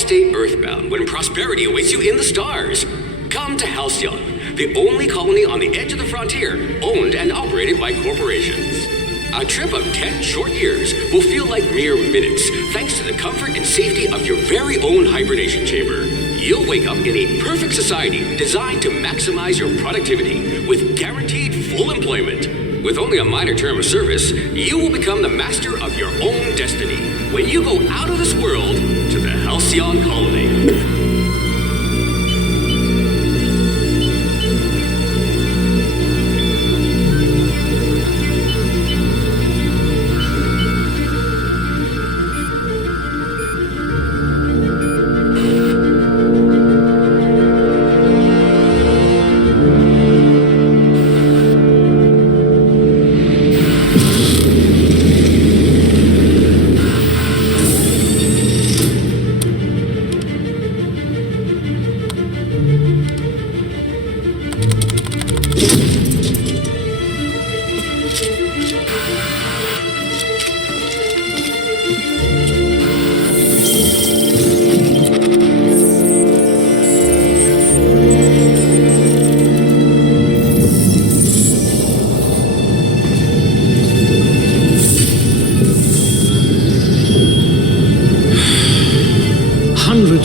stay earthbound when prosperity awaits you in the stars? Come to Halcyon, the only colony on the edge of the frontier, owned and operated by corporations. A trip of 10 short years will feel like mere minutes, thanks to the comfort and safety of your very own hibernation chamber. You'll wake up in a perfect society designed to maximize your productivity with guaranteed full employment. With only a minor term of service, you will become the master of your own destiny when you go out of this world to the Halcyon colony.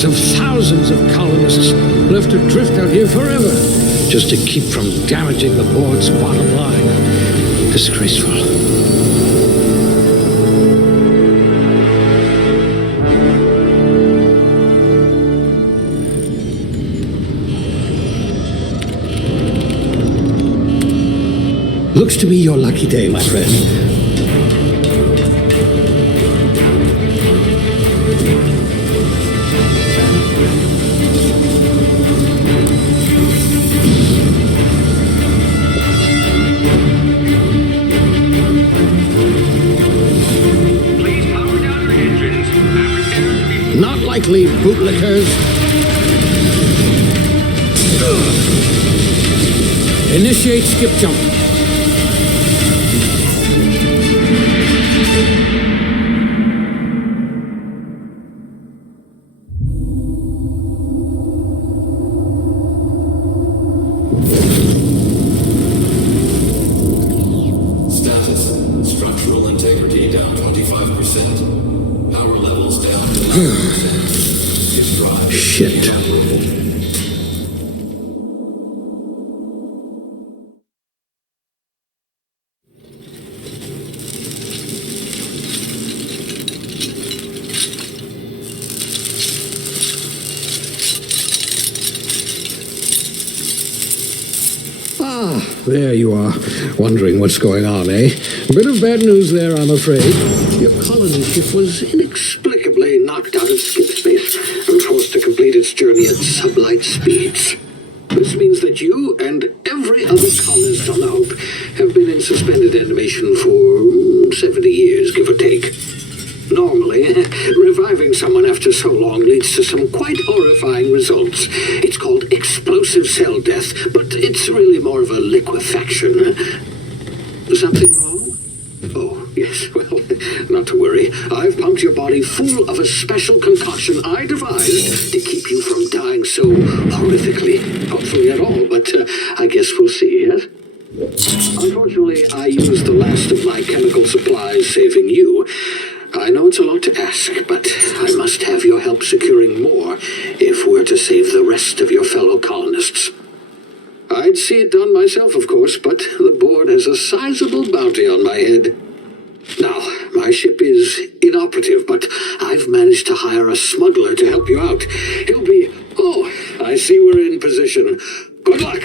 Of thousands of colonists left to drift out here forever, just to keep from damaging the board's bottom line. Disgraceful. Looks to be your lucky day, my friend. Not likely, bootlickers. Initiate skip jump. Status. Structural integrity down 25%. Power levels down 50%. Shit. There you are, wondering what's going on, eh? A bit of bad news there, I'm afraid. Your colony ship was inexplicably knocked out of skip space and forced to complete its journey at sublight speeds. This means that you and every other colonist on the Hope have been in suspended animation for 70 years, give or take. Normally, reviving someone after so long leads to some quite horrifying results. It's called explosive cell death, but it's really more of a liquefaction. Something wrong? Oh, yes, well, not to worry. I've pumped your body full of a special concoction I devised to keep you from dying so horrifically. Hopefully at all, but I guess we'll see, yes? Unfortunately, I used the last of my chemical supplies saving you. I know it's a lot to ask, but I must have your help securing more if we're to save the rest of your fellow colonists. I'd see it done myself, of course, but the board has a sizable bounty on my head. Now, my ship is inoperative, but I've managed to hire a smuggler to help you out. He'll be... Oh, I see we're in position. Good luck!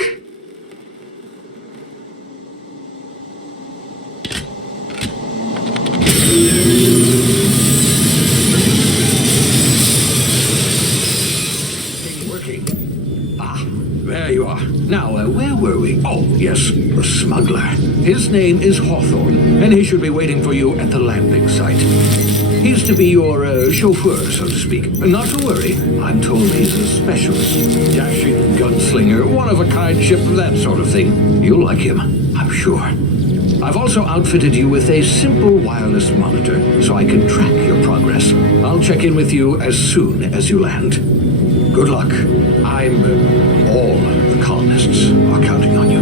There you are. Now, where were we? Oh, yes, the smuggler. His name is Hawthorne, and he should be waiting for you at the landing site. He's to be your chauffeur, so to speak. Not to worry, I'm told he's a specialist. Dashing gunslinger, one-of-a-kind ship, that sort of thing. You'll like him, I'm sure. I've also outfitted you with a simple wireless monitor, so I can track your progress. I'll check in with you as soon as you land. Good luck. All the colonists are counting on you.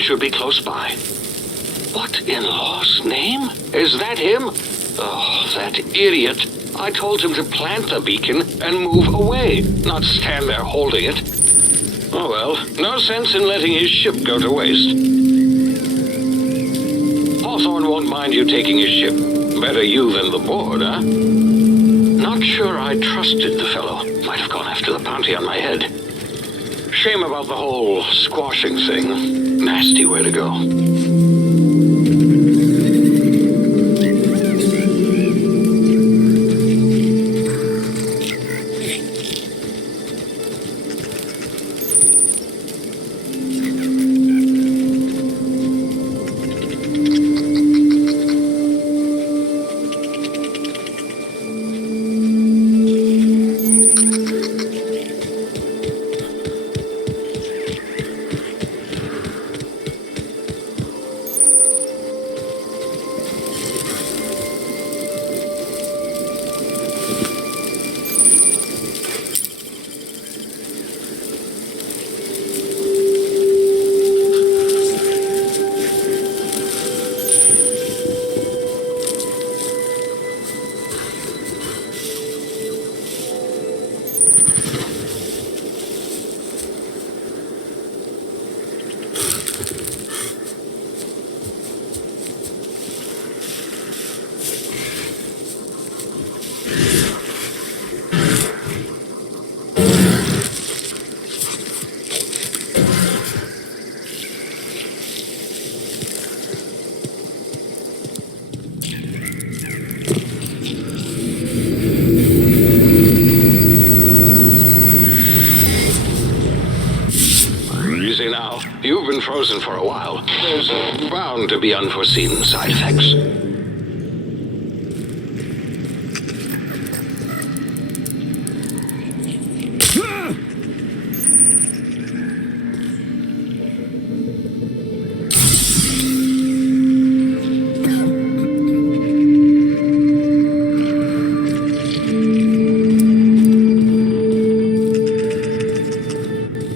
Should be close by. What in law's name? Is that him? Oh, that idiot. I told him to plant the beacon and move away, not stand there holding it. Oh well, no sense in letting his ship go to waste. Hawthorne won't mind you taking his ship. Better you than the board, huh? Not sure I trusted the fellow. Might have gone after the bounty on my head. Shame about the whole squashing thing. Nasty way to go. You've been frozen for a while. There's bound to be unforeseen side effects.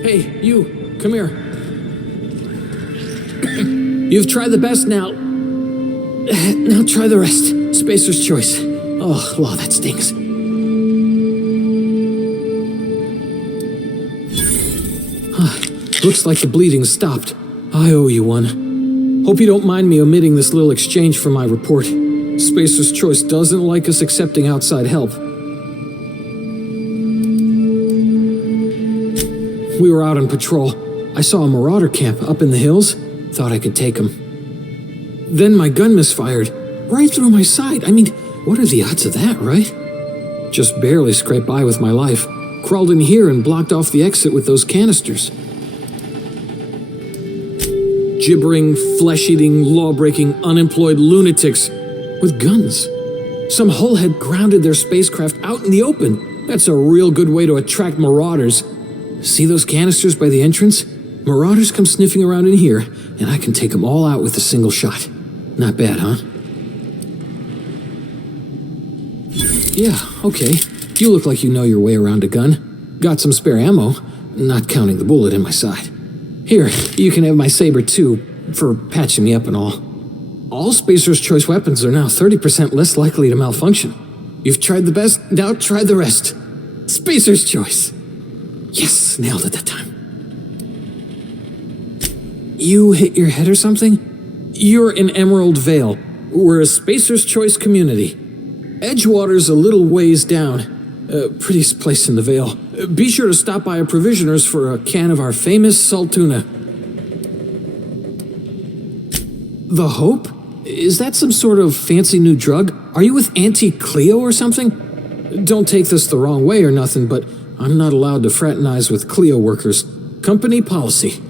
Hey, you, come here. You've tried the best now. Now try the rest. Spacer's choice. Oh, wow, that stings. Looks like the bleeding's stopped. I owe you one. Hope you don't mind me omitting this little exchange from my report. Spacer's choice doesn't like us accepting outside help. We were out on patrol. I saw a marauder camp up in the hills. Thought I could take him. Then my gun misfired. Right through my side. I mean, what are the odds of that, right? Just barely scraped by with my life. Crawled in here and blocked off the exit with those canisters. Gibbering, flesh-eating, law-breaking, unemployed lunatics with guns. Some hullhead grounded their spacecraft out in the open. That's a real good way to attract marauders. See those canisters by the entrance? Marauders come sniffing around in here, and I can take them all out with a single shot. Not bad, huh? Yeah, okay. You look like you know your way around a gun. Got some spare ammo, not counting the bullet in my side. Here, you can have my saber too, for patching me up and all. All Spacer's Choice weapons are now 30% less likely to malfunction. You've tried the best, now try the rest. Spacer's Choice. Yes, nailed it that time. You hit your head or something? You're in Emerald Vale. We're a Spacer's Choice community. Edgewater's a little ways down. Prettiest place in the Vale. Be sure to stop by a provisioner's for a can of our famous salt tuna. The Hope? Is that some sort of fancy new drug? Are you with Auntie Cleo or something? Don't take this the wrong way or nothing, but I'm not allowed to fraternize with Cleo workers. Company policy.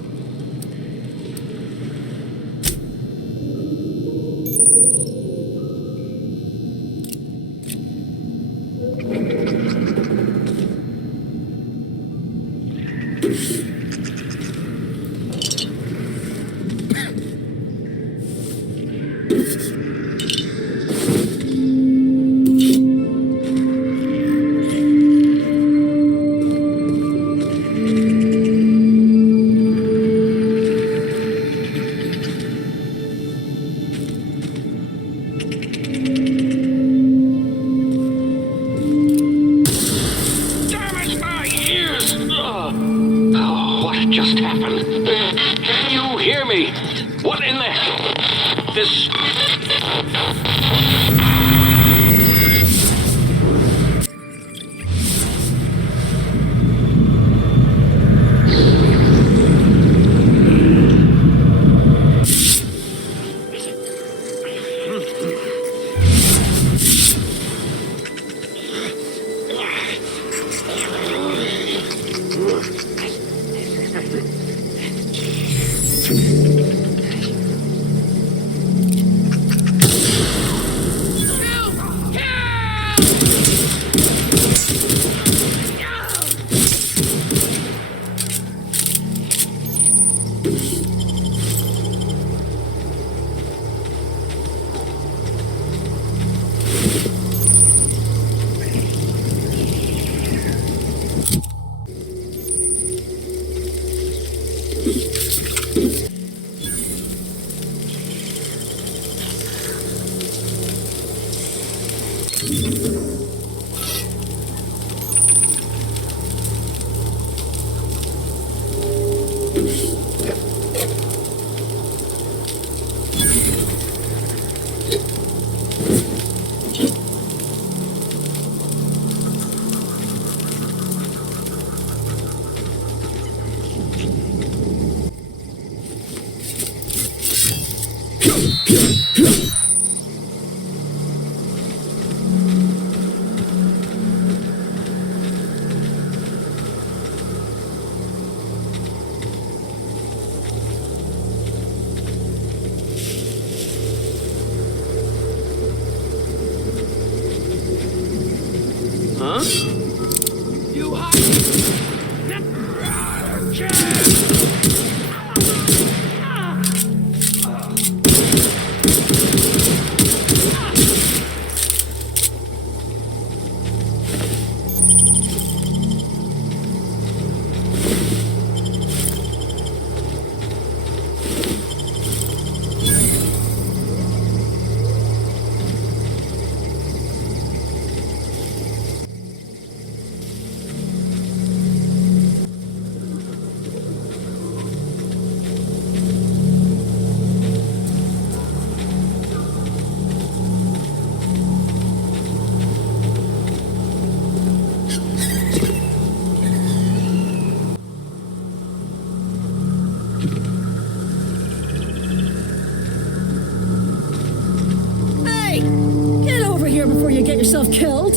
Yourself killed.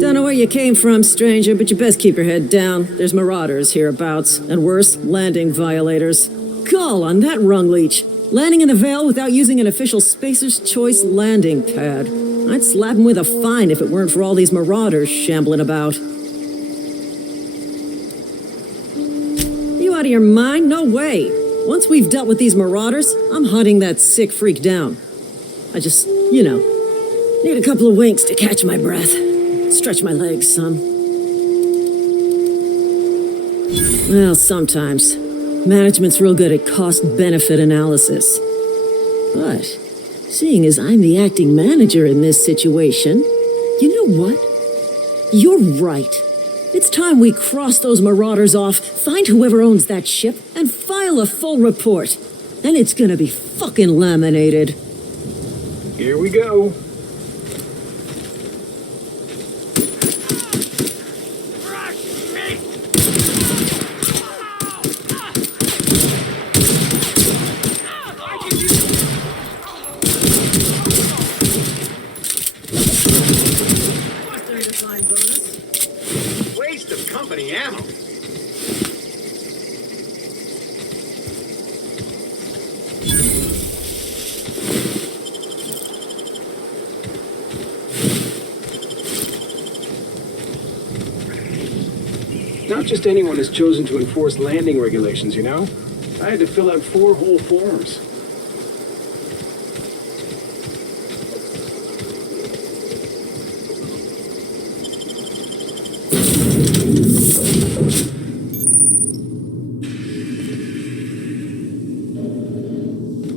Don't know where you came from, stranger, but you best keep your head down. There's marauders hereabouts, and worse, landing violators. Gall on that rung leech. Landing in the Vale without using an official Spacer's Choice landing pad. I'd slap him with a fine if it weren't for all these marauders shambling about. Out of your mind? No way. Once we've dealt with these marauders, I'm hunting that sick freak down. I just, need a couple of winks to catch my breath. Stretch my legs, son. Well, sometimes. Management's real good at cost-benefit analysis. But, seeing as I'm the acting manager in this situation, you know what? You're right. It's time we cross those marauders off, find whoever owns that ship, and file a full report. Then it's gonna be fucking laminated. Here we go. any ammo. Not just anyone is chosen to enforce landing regulations, you know? I had to fill out 4 whole forms.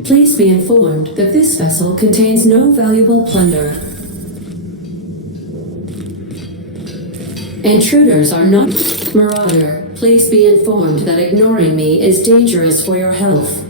Please be informed that this vessel contains no valuable plunder. Intruders are not... Marauder, please be informed that ignoring me is dangerous for your health.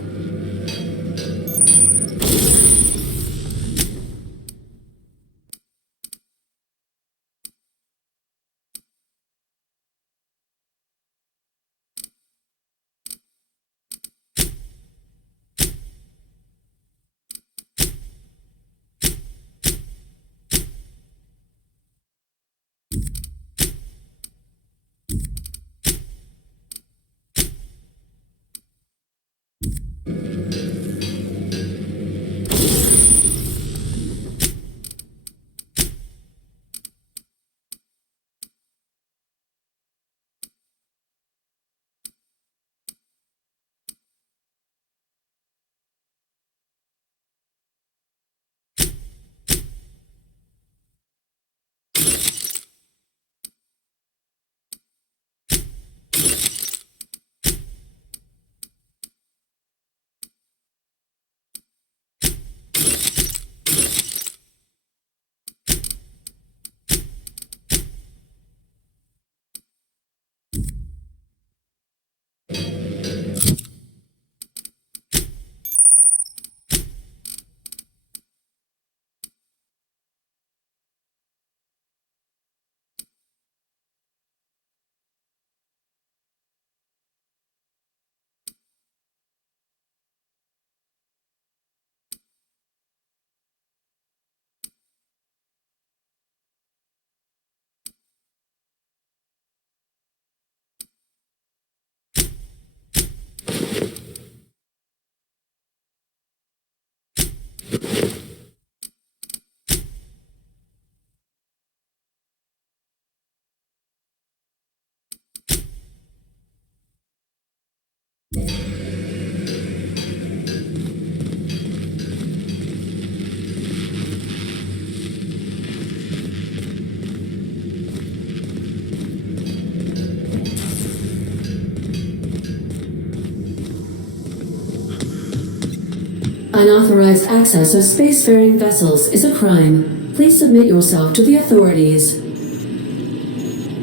Unauthorized access of spacefaring vessels is a crime. Please submit yourself to the authorities.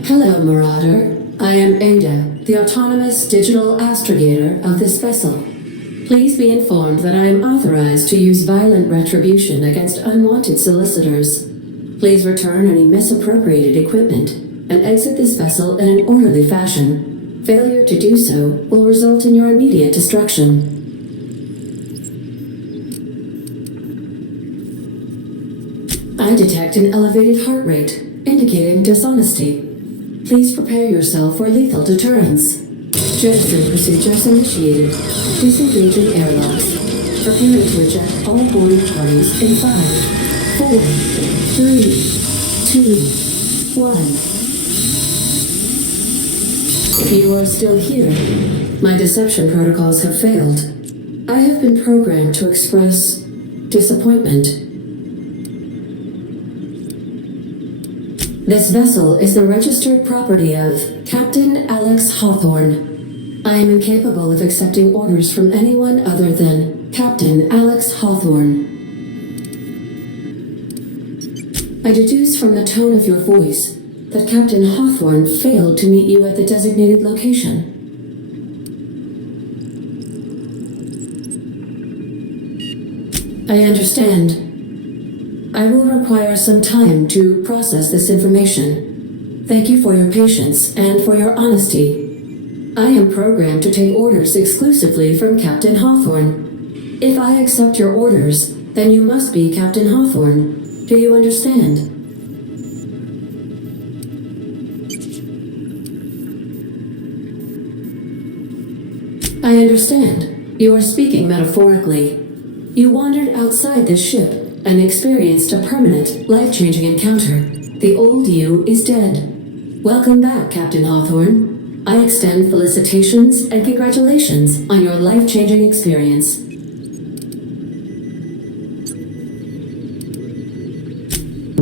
Hello, Marauder. I am Ada, the autonomous digital astrogator of this vessel. Please be informed that I am authorized to use violent retribution against unwanted solicitors. Please return any misappropriated equipment and exit this vessel in an orderly fashion. Failure to do so will result in your immediate destruction. I detect an elevated heart rate, indicating dishonesty. Please prepare yourself for lethal deterrence. Jetstream procedures initiated. Disengaging airlocks. Preparing to eject all boarding parties in 5, 4, 3, 2, 1. You are still here. My deception protocols have failed. I have been programmed to express disappointment. This vessel is the registered property of Captain Alex Hawthorne. I am incapable of accepting orders from anyone other than Captain Alex Hawthorne. I deduce from the tone of your voice that Captain Hawthorne failed to meet you at the designated location. I understand. I will require some time to process this information. Thank you for your patience and for your honesty. I am programmed to take orders exclusively from Captain Hawthorne. If I accept your orders, then you must be Captain Hawthorne. Do you understand? I understand. You are speaking metaphorically. You wandered outside this ship and experienced a permanent, life-changing encounter. The old you is dead. Welcome back, Captain Hawthorne. I extend felicitations and congratulations on your life-changing experience.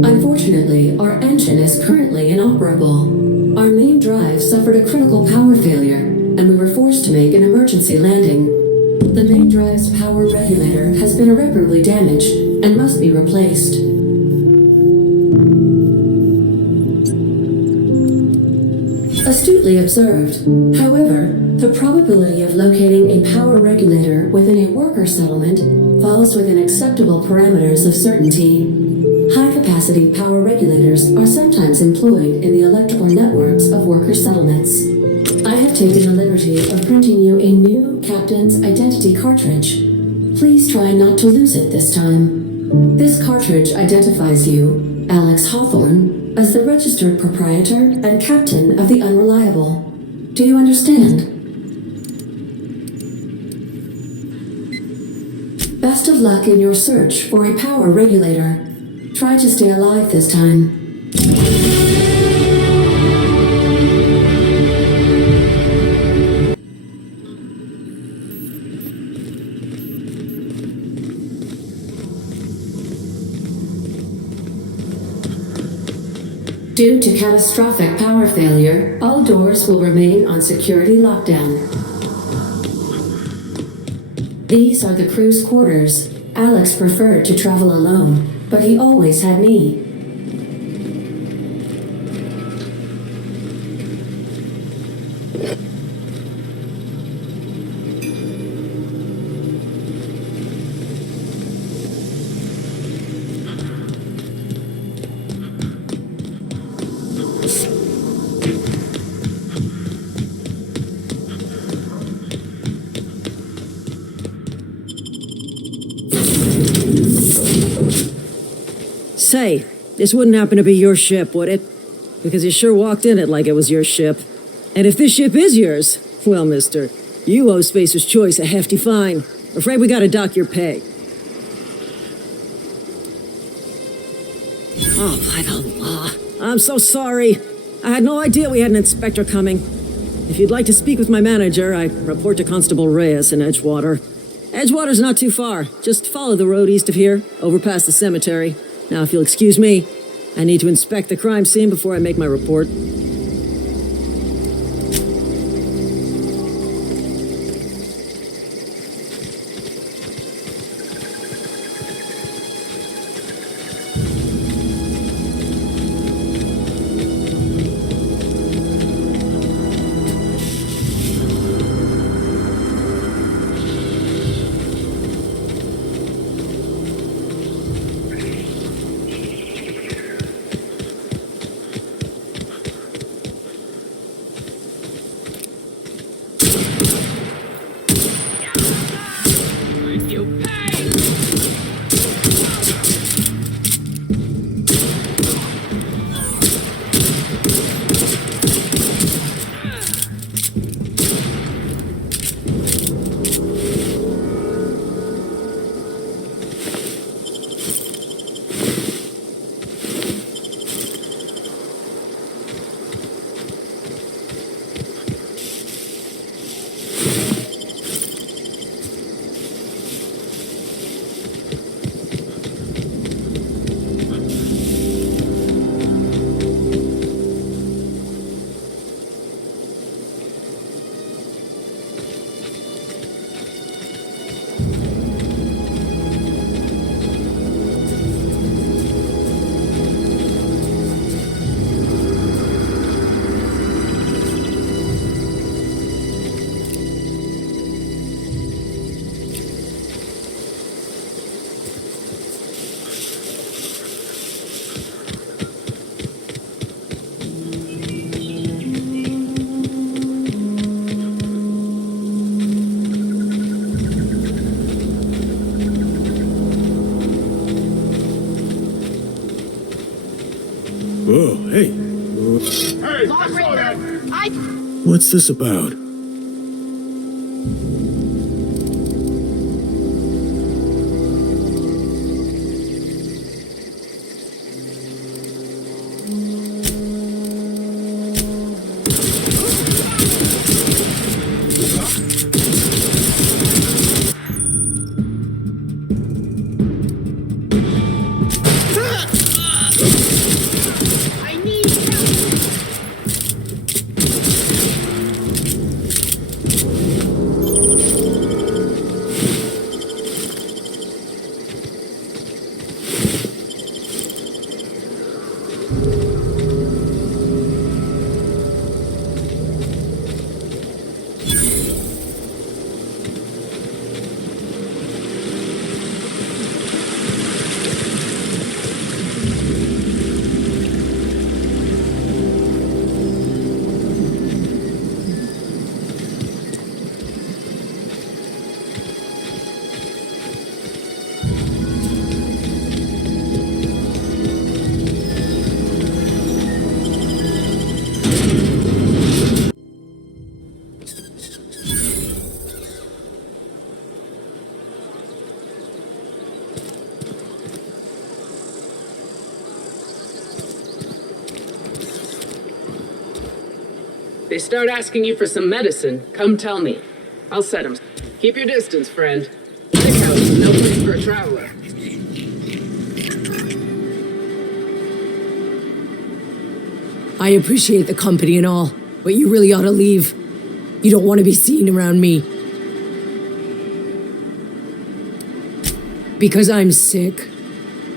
Unfortunately, our engine is currently inoperable. Our main drive suffered a critical power failure, and we were forced to make an emergency landing. The main drive's power regulator has been irreparably damaged and must be replaced. Astutely observed. However, the probability of locating a power regulator within a worker settlement falls within acceptable parameters of certainty. High-capacity power regulators are sometimes employed in the electrical networks of worker settlements. I have taken the liberty of printing you a new Captain's Identity cartridge. Please try not to lose it this time. This cartridge identifies you, Alex Hawthorne, as the registered proprietor and captain of the Unreliable. Do you understand? Best of luck in your search for a power regulator. Try to stay alive this time. Due to catastrophic power failure, all doors will remain on security lockdown. These are the crew's quarters. Alex preferred to travel alone, but he always had me. Say, this wouldn't happen to be your ship, would it? Because you sure walked in it like it was your ship. And if this ship is yours, well, mister, you owe Spacer's Choice a hefty fine. Afraid we gotta dock your pay. Oh, by the law. I'm so sorry. I had no idea we had an inspector coming. If you'd like to speak with my manager, I report to Constable Reyes in Edgewater. Edgewater's not too far. Just follow the road east of here, over past the cemetery. Now, if you'll excuse me, I need to inspect the crime scene before I make my report. Whoa, hey. Hey, I saw that! What's this about? They start asking you for some medicine, come tell me. I'll set them. Keep your distance, friend. Sick house is no place for a traveler. I appreciate the company and all, but you really ought to leave. You don't want to be seen around me. Because I'm sick.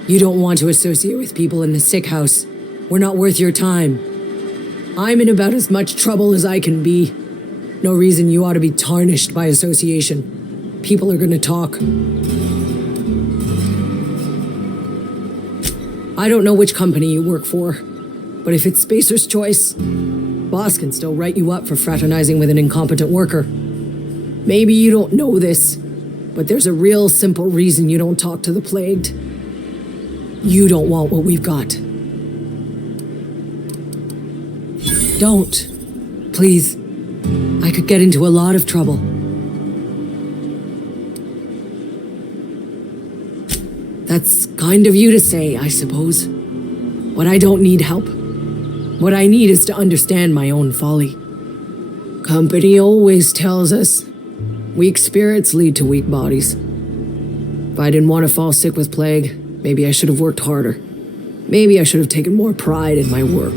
You don't want to associate with people in the sick house. We're not worth your time. I'm in about as much trouble as I can be. No reason you ought to be tarnished by association. People are gonna talk. I don't know which company you work for, but if it's Spacer's Choice, boss can still write you up for fraternizing with an incompetent worker. Maybe you don't know this, but there's a real simple reason you don't talk to the plagued. You don't want what we've got. Don't. Please. I could get into a lot of trouble. That's kind of you to say, I suppose. But I don't need help. What I need is to understand my own folly. Company always tells us weak spirits lead to weak bodies. If I didn't want to fall sick with plague, maybe I should have worked harder. Maybe I should have taken more pride in my work.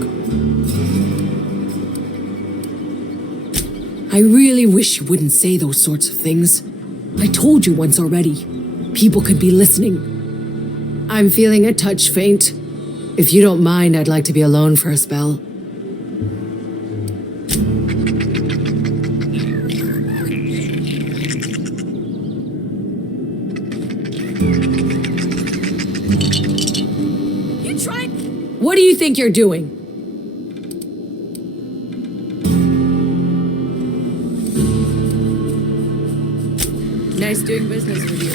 I really wish you wouldn't say those sorts of things. I told you once already. People could be listening. I'm feeling a touch faint. If you don't mind, I'd like to be alone for a spell. You tried. What do you think you're doing? Nice doing business with you.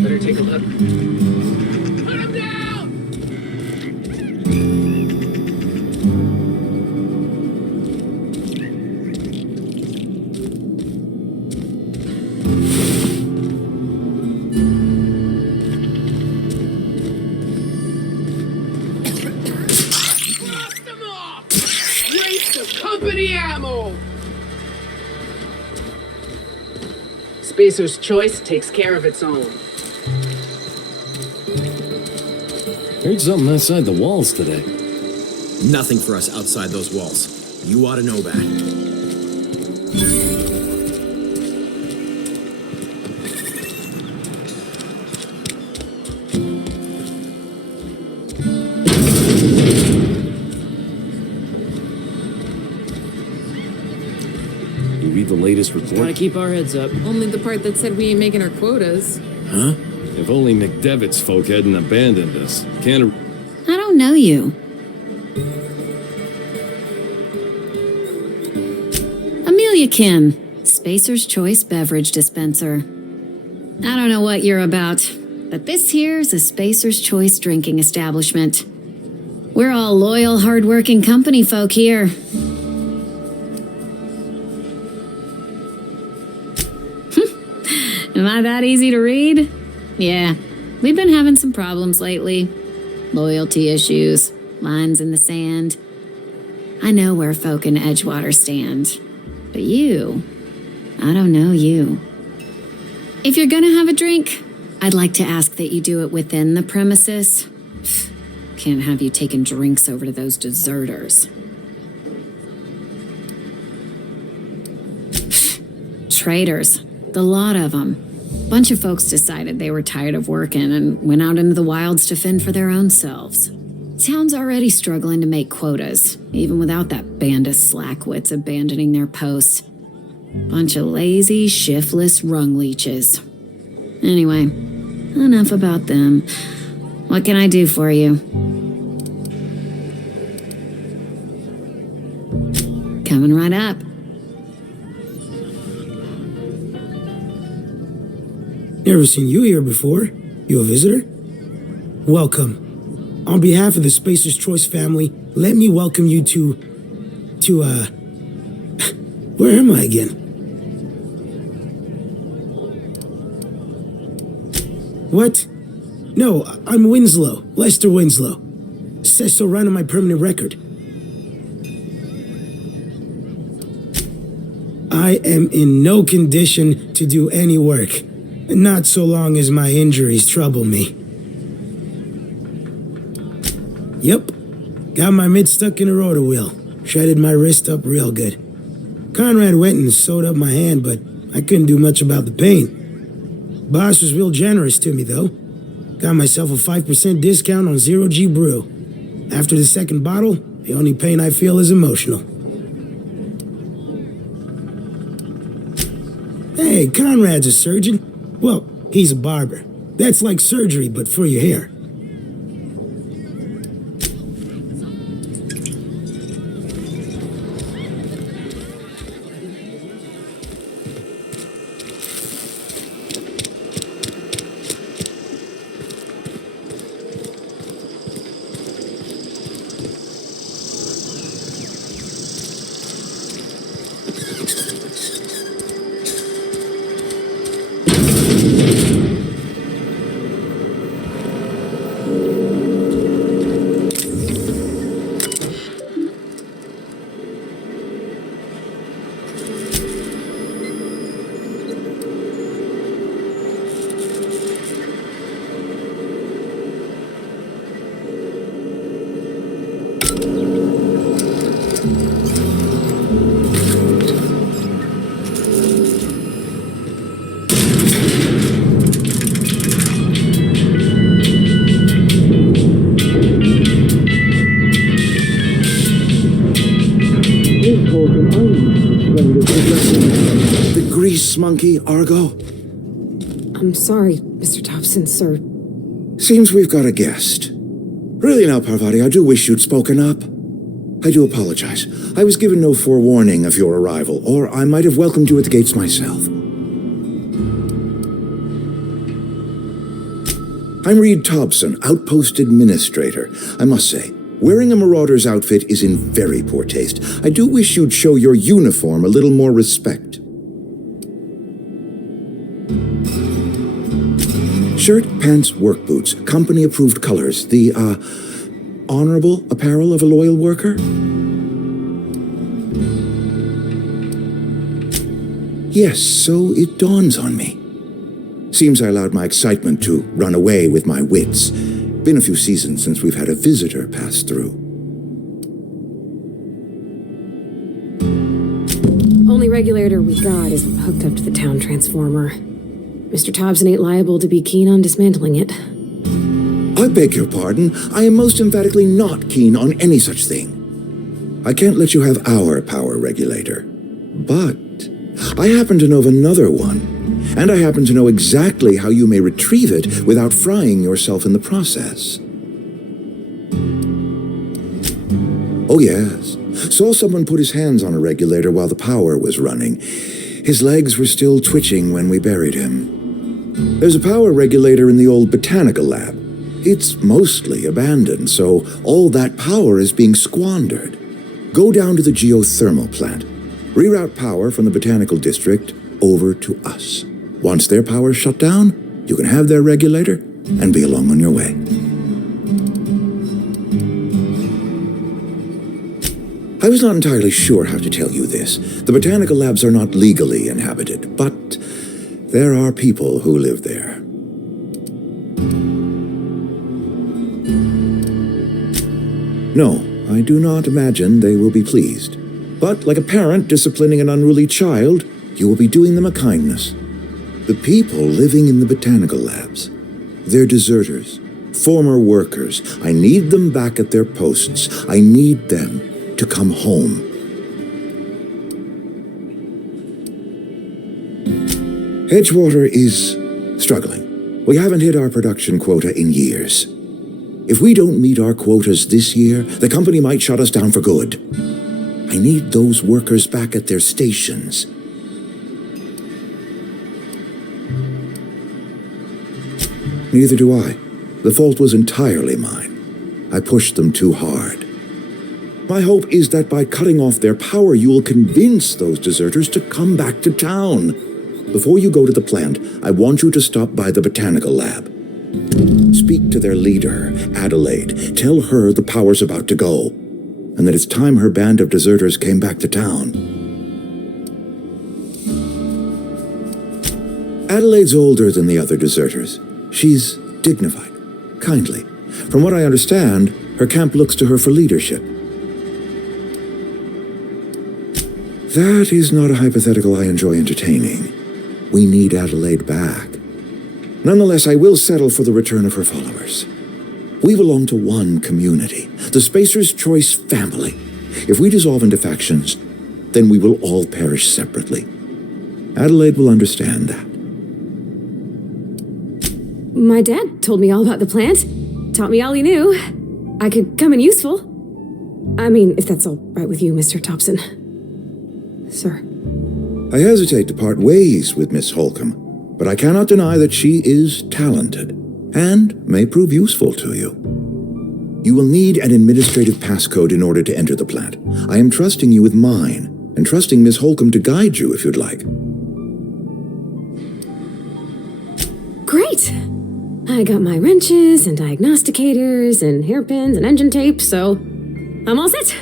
Better take a look. Put him down! Blast them off! Waste of company ammo! Spacer's Choice takes care of its own. Heard something outside the walls today. Nothing for us outside those walls. You ought to know that. You read the latest report? Want to keep our heads up. Only the part that said we ain't making our quotas. Huh? If only McDevitt's folk hadn't abandoned us. Can't... I don't know you. you kin. Spacer's Choice Beverage Dispenser. I don't know what you're about, but this here's a Spacer's Choice drinking establishment. We're all loyal, hard-working company folk here. Am I that easy to read? Yeah, we've been having some problems lately. Loyalty issues, lines in the sand. I know where folk in Edgewater stand. But you, I don't know you. If you're gonna have a drink, I'd like to ask that you do it within the premises. Can't have you taking drinks over to those deserters. Traitors, the lot of them. Bunch of folks decided they were tired of working and went out into the wilds to fend for their own selves. Town's already struggling to make quotas, even without that band of slackwits abandoning their posts. Bunch of lazy, shiftless rung leeches. Anyway, enough about them. What can I do for you? Coming right up. Never seen you here before. You a visitor? Welcome. On behalf of the Spacer's Choice family, let me welcome you to where am I again? What? No, I'm Winslow, Lester Winslow. Says so right on my permanent record. I am in no condition to do any work. Not so long as my injuries trouble me. Yep. Got my mid stuck in a rotor wheel. Shredded my wrist up real good. Conrad went and sewed up my hand, but I couldn't do much about the pain. Boss was real generous to me, though. Got myself a 5% discount on Zero G Brew. After the second bottle, the only pain I feel is emotional. Hey, Conrad's a surgeon. Well, he's a barber. That's like surgery, but for your hair. Monkey, Argo? I'm sorry, Mr. Thompson, sir. Seems we've got a guest. Really now, Parvati, I do wish you'd spoken up. I do apologize. I was given no forewarning of your arrival, or I might have welcomed you at the gates myself. I'm Reed Thompson, Outpost Administrator. I must say, wearing a marauder's outfit is in very poor taste. I do wish you'd show your uniform a little more respect. Shirt, pants, work boots, company-approved colors, the, honorable apparel of a loyal worker? Yes, so it dawns on me. Seems I allowed my excitement to run away with my wits. Been a few seasons since we've had a visitor pass through. Only regulator we got is hooked up to the town transformer. Mr. Thompson ain't liable to be keen on dismantling it. I beg your pardon. I am most emphatically not keen on any such thing. I can't let you have our power regulator. But I happen to know of another one, and I happen to know exactly how you may retrieve it without frying yourself in the process. Oh yes, Saw someone put his hands on a regulator while the power was running. His legs were still twitching when we buried him. There's a power regulator in the old botanical lab. It's mostly abandoned, so all that power is being squandered. Go down to the geothermal plant. Reroute power from the botanical district over to us. Once their power's shut down, you can have their regulator and be along on your way. I was not entirely sure how to tell you this. The botanical labs are not legally inhabited, but there are people who live there. No, I do not imagine they will be pleased. But like a parent disciplining an unruly child, you will be doing them a kindness. The people living in the botanical labs, they're deserters, former workers. I need them back at their posts. I need them to come home. Edgewater is struggling. We haven't hit our production quota in years. If we don't meet our quotas this year, the company might shut us down for good. I need those workers back at their stations. Neither do I. The fault was entirely mine. I pushed them too hard. My hope is that by cutting off their power, you will convince those deserters to come back to town. Before you go to the plant, I want you to stop by the botanical lab. Speak to their leader, Adelaide. Tell her the power's about to go, and that it's time her band of deserters came back to town. Adelaide's older than the other deserters. She's dignified, kindly. From what I understand, her camp looks to her for leadership. That is not a hypothetical I enjoy entertaining. We need Adelaide back. Nonetheless, I will settle for the return of her followers. We belong to one community, the Spacer's Choice family. If we dissolve into factions, then we will all perish separately. Adelaide will understand that. My dad told me all about the plant. Taught me all he knew. I could come in useful. I mean, if that's all right with you, Mr. Thompson. Sir. I hesitate to part ways with Miss Holcomb, but I cannot deny that she is talented and may prove useful to you. You will need an administrative passcode in order to enter the plant. I am trusting you with mine, and trusting Miss Holcomb to guide you if you'd like. Great! I got my wrenches and diagnosticators and hairpins and engine tape, so I'm all set.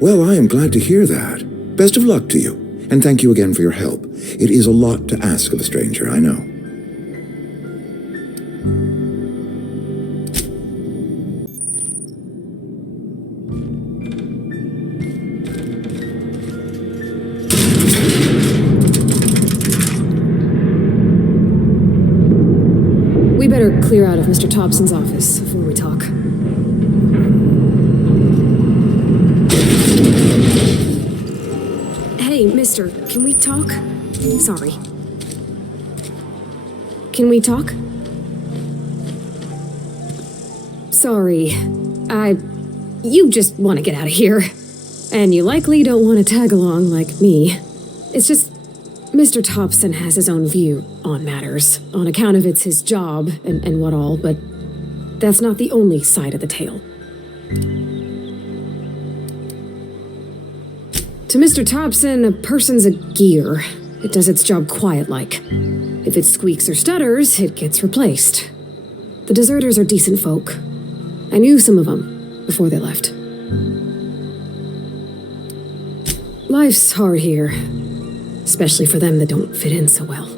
Well, I am glad to hear that. Best of luck to you, and thank you again for your help. It is a lot to ask of a stranger, I know. We better clear out of Mr. Thompson's office before we talk. Hey, mister, can we talk? Sorry. Can we talk? Sorry. You just want to get out of here. And you likely don't want to tag along like me. It's just, Mr. Thompson has his own view on matters, on account of it's his job and what all, but that's not the only side of the tale. To Mr. Thompson, a person's a gear. It does its job quiet-like. If it squeaks or stutters, it gets replaced. The deserters are decent folk. I knew some of them before they left. Life's hard here, especially for them that don't fit in so well.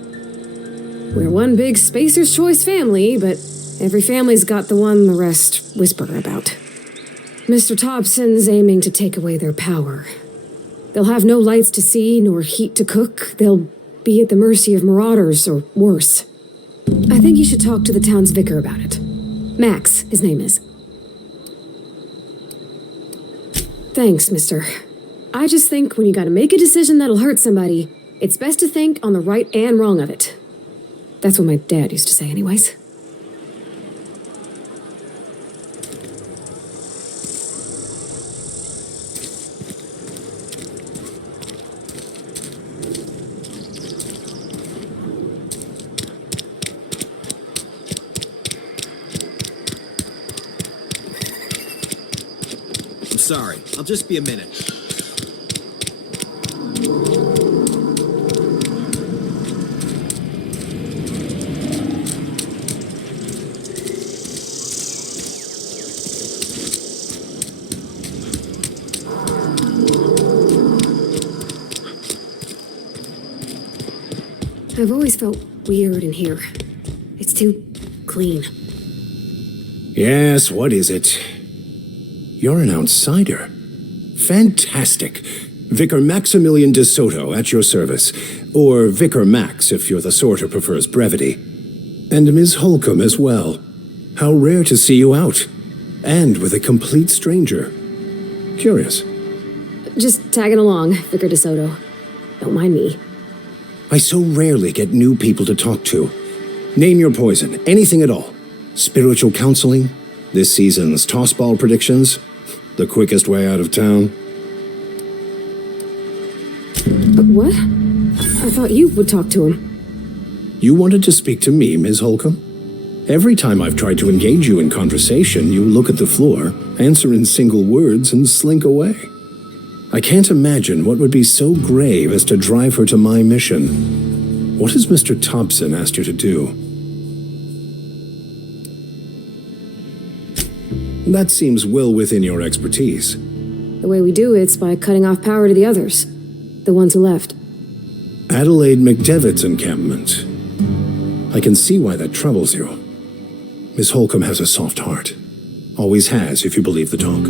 We're one big Spacer's Choice family, but every family's got the one the rest whisper about. Mr. Thompson's aiming to take away their power. They'll have no lights to see, nor heat to cook. They'll be at the mercy of marauders, or worse. I think you should talk to the town's vicar about it. Max, his name is. Thanks, mister. I just think when you gotta make a decision that'll hurt somebody, it's best to think on the right and wrong of it. That's what my dad used to say anyways. sorry. I'll just be a minute. I've always felt weird in here. It's too clean. Yes, what is it? You're an outsider. Fantastic. Vicar Maximilian de Soto at your service. Or Vicar Max if you're the sort who prefers brevity. And Ms. Holcomb as well. How rare to see you out. And with a complete stranger. Curious. Just tagging along, Vicar de Soto. Don't mind me. I so rarely get new people to talk to. Name your poison, anything at all. Spiritual counseling, this season's tossball predictions, the quickest way out of town. But what? I thought you would talk to him. You wanted to speak to me, Ms. Holcomb? Every time I've tried to engage you in conversation, you look at the floor, answer in single words, and slink away. I can't imagine what would be so grave as to drive her to my mission. What has Mr. Thompson asked you to do? That seems well within your expertise. The way we do it's by cutting off power to the others. The ones who left. Adelaide McDevitt's encampment. I can see why that troubles you. Miss Holcomb has a soft heart. Always has, if you believe the talk.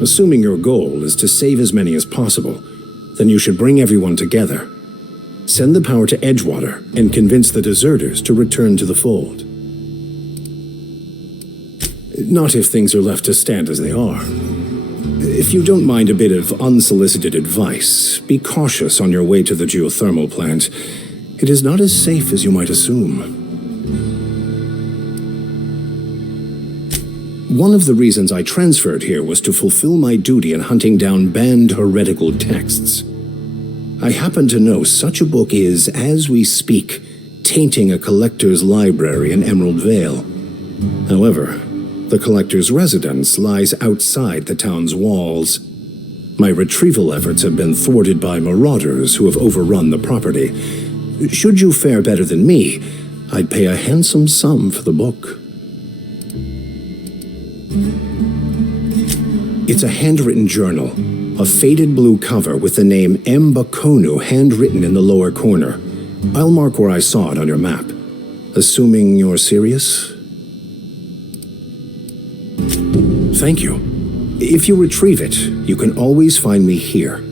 Assuming your goal is to save as many as possible, then you should bring everyone together. Send the power to Edgewater and convince the deserters to return to the fold. Not if things are left to stand as they are. If you don't mind a bit of unsolicited advice, be cautious on your way to the geothermal plant. It is not as safe as you might assume. One of the reasons I transferred here was to fulfill my duty in hunting down banned heretical texts. I happen to know such a book is, as we speak, tainting a collector's library in Emerald Vale. However, the collector's residence lies outside the town's walls. My retrieval efforts have been thwarted by marauders who have overrun the property. Should you fare better than me, I'd pay a handsome sum for the book. It's a handwritten journal, a faded blue cover with the name M. Bakonu handwritten in the lower corner. I'll mark where I saw it on your map. Assuming you're serious? Thank you. If you retrieve it, you can always find me here.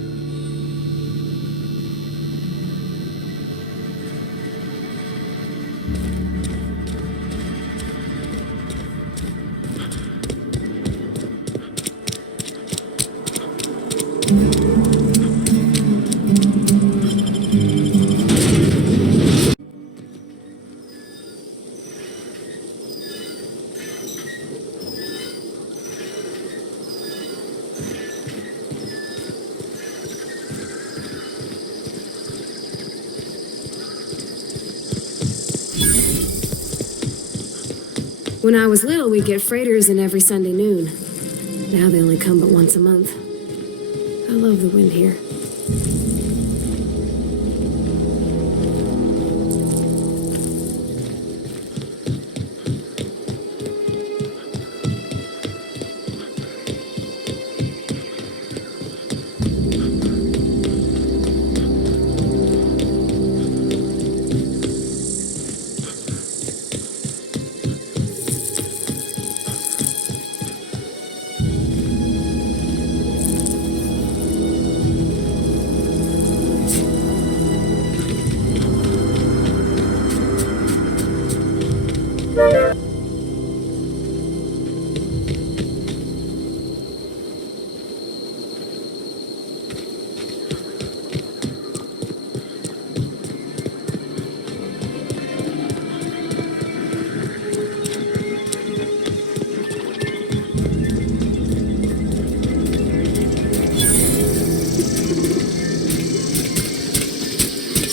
When I was little, we'd get freighters in every Sunday noon. Now they only come but once a month. I love the wind here.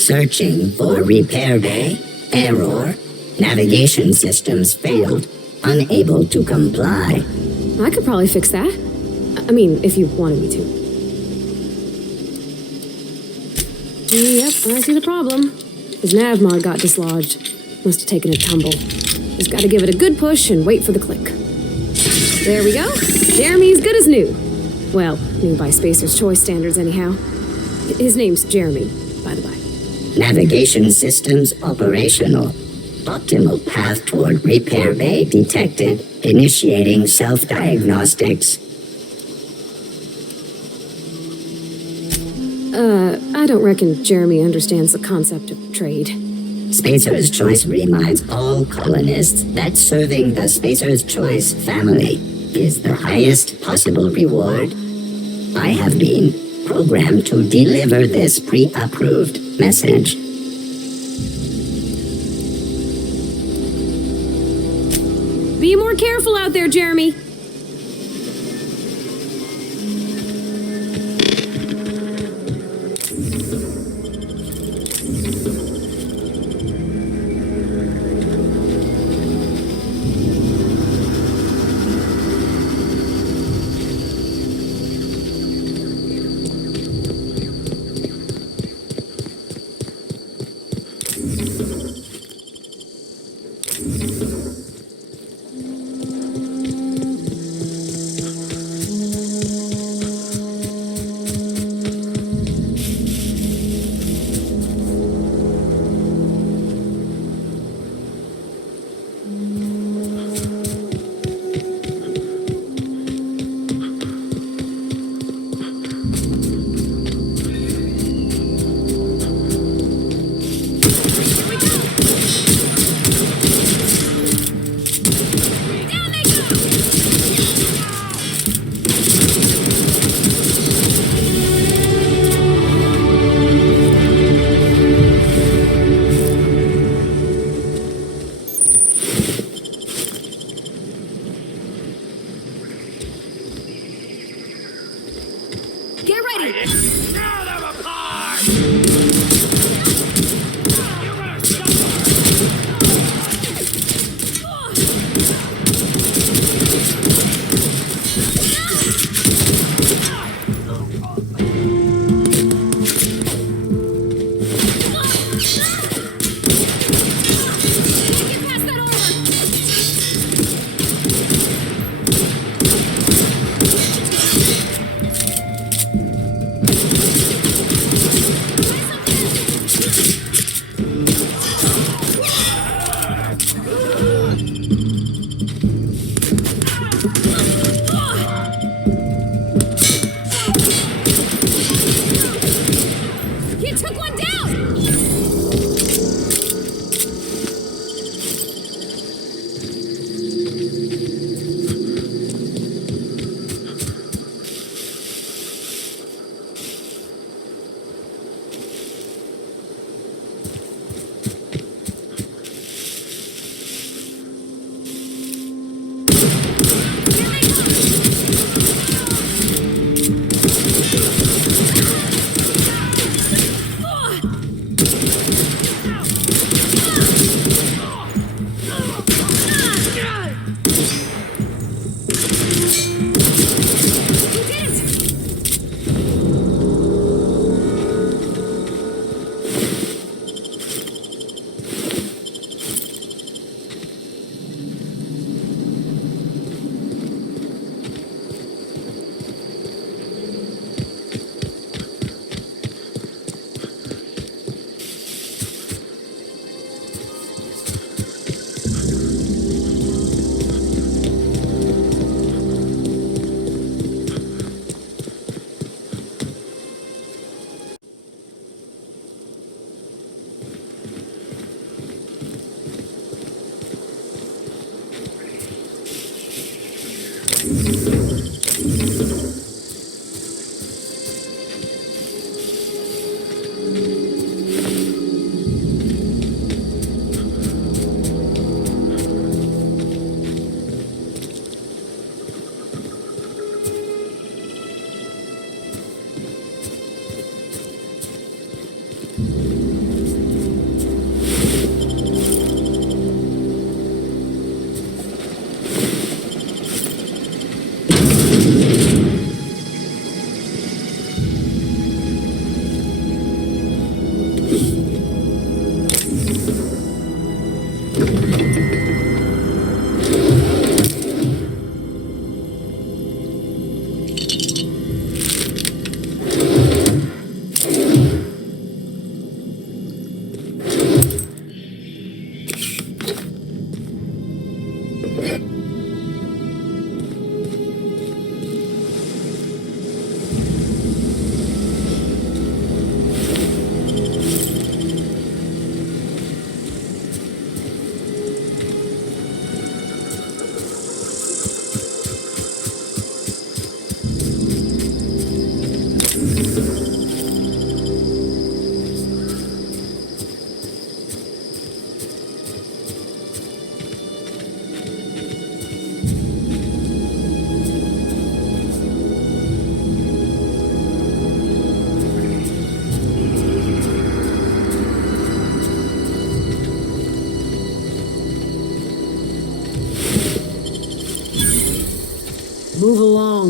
Searching for repair bay. Error. Navigation systems failed. unable to comply. I could probably fix that. I mean, if you wanted me to. Yep, I see the problem. His nav mod got dislodged. Must have taken a tumble. Just gotta give it a good push and wait for the click. There we go. Jeremy's good as new. Well, new by Spacer's Choice standards anyhow. His name's Jeremy, by the by. Navigation systems operational. Optimal path toward repair bay detected. Initiating self-diagnostics. I don't reckon Jeremy understands the concept of trade. Spacer's Choice reminds all colonists that serving the Spacer's Choice family is the highest possible reward. I have been programmed to deliver this pre-approved message. Be more careful out there, Jeremy.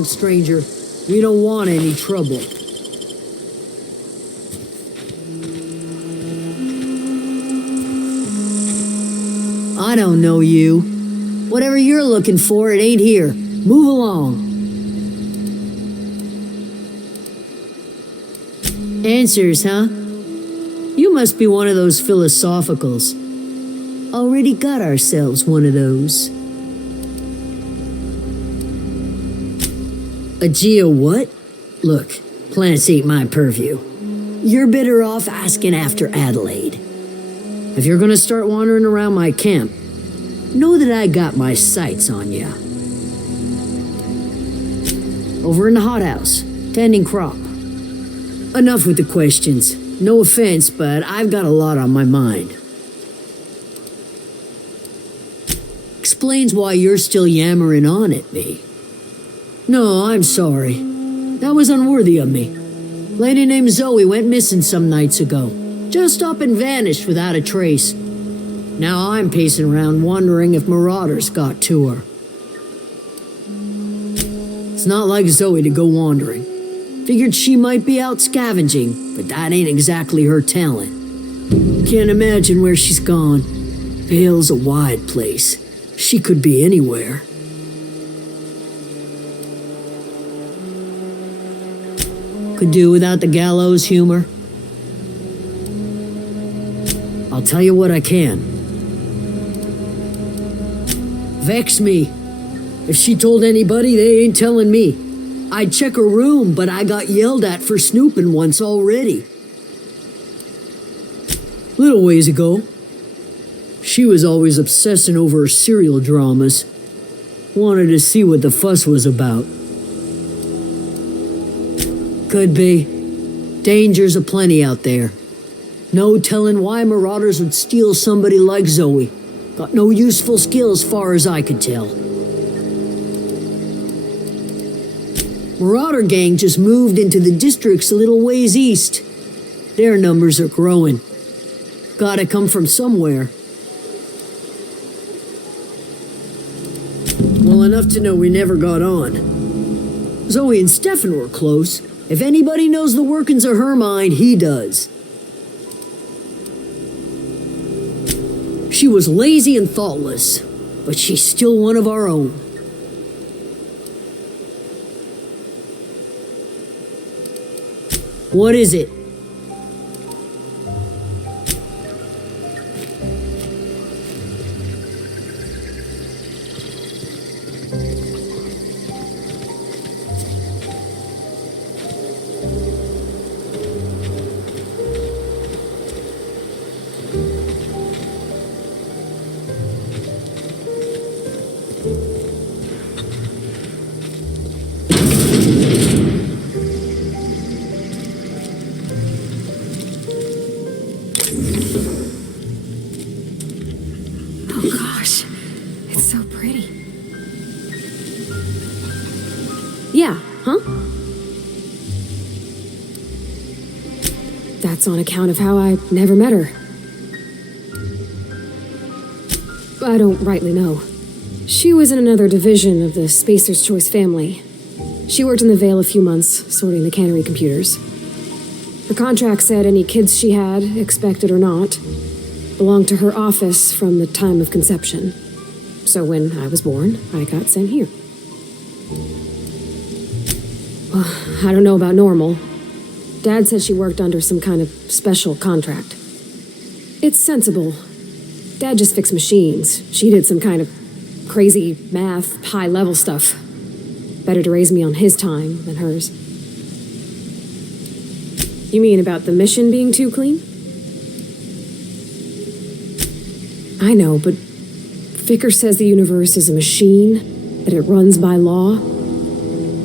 Listen, stranger. We don't want any trouble. I don't know you. Whatever you're looking for, it ain't here. Move along. Answers, huh? You must be one of those philosophicals. Already got ourselves one of those. A geo what? Look, plants ain't my purview. You're better off asking after Adelaide. If you're gonna start wandering around my camp, know that I got my sights on ya. Over in the hothouse, tending crop. Enough with the questions. No offense, but I've got a lot on my mind. Explains why you're still yammering on at me. No, I'm sorry. That was unworthy of me. Lady named Zoe went missing some nights ago. Just up and vanished without a trace. Now I'm pacing around wondering if marauders got to her. It's not like Zoe to go wandering. Figured she might be out scavenging, but that ain't exactly her talent. Can't imagine where she's gone. Vale's a wide place. She could be anywhere. Could do without the gallows humor. I'll tell you what I can. Vex me. If she told anybody, they ain't telling me. I'd check her room, but I got yelled at for snooping once already. Little ways ago. She was always obsessing over her serial dramas. Wanted to see what the fuss was about. Could be. Dangers aplenty out there. No telling why marauders would steal somebody like Zoe. Got no useful skills far as I could tell. Marauder gang just moved into the districts a little ways east. Their numbers are growing. Gotta come from somewhere. Well enough to know we never got on. Zoe and Stefan were close. If anybody knows the workings of her mind, he does. She was lazy and thoughtless, but she's still one of our own. What is it? Yeah, huh? That's on account of how I never met her. I don't rightly know. She was in another division of the Spacer's Choice family. She worked in the Vale a few months, sorting the cannery computers. Her contract said any kids she had, expected or not, belonged to her office from the time of conception. So when I was born, I got sent here. Well, I don't know about normal. Dad said she worked under some kind of special contract. It's sensible. Dad just fixed machines. She did some kind of crazy math, high-level stuff. Better to raise me on his time than hers. You mean about the mission being too clean? I know, but Vickers says the universe is a machine, that it runs by law.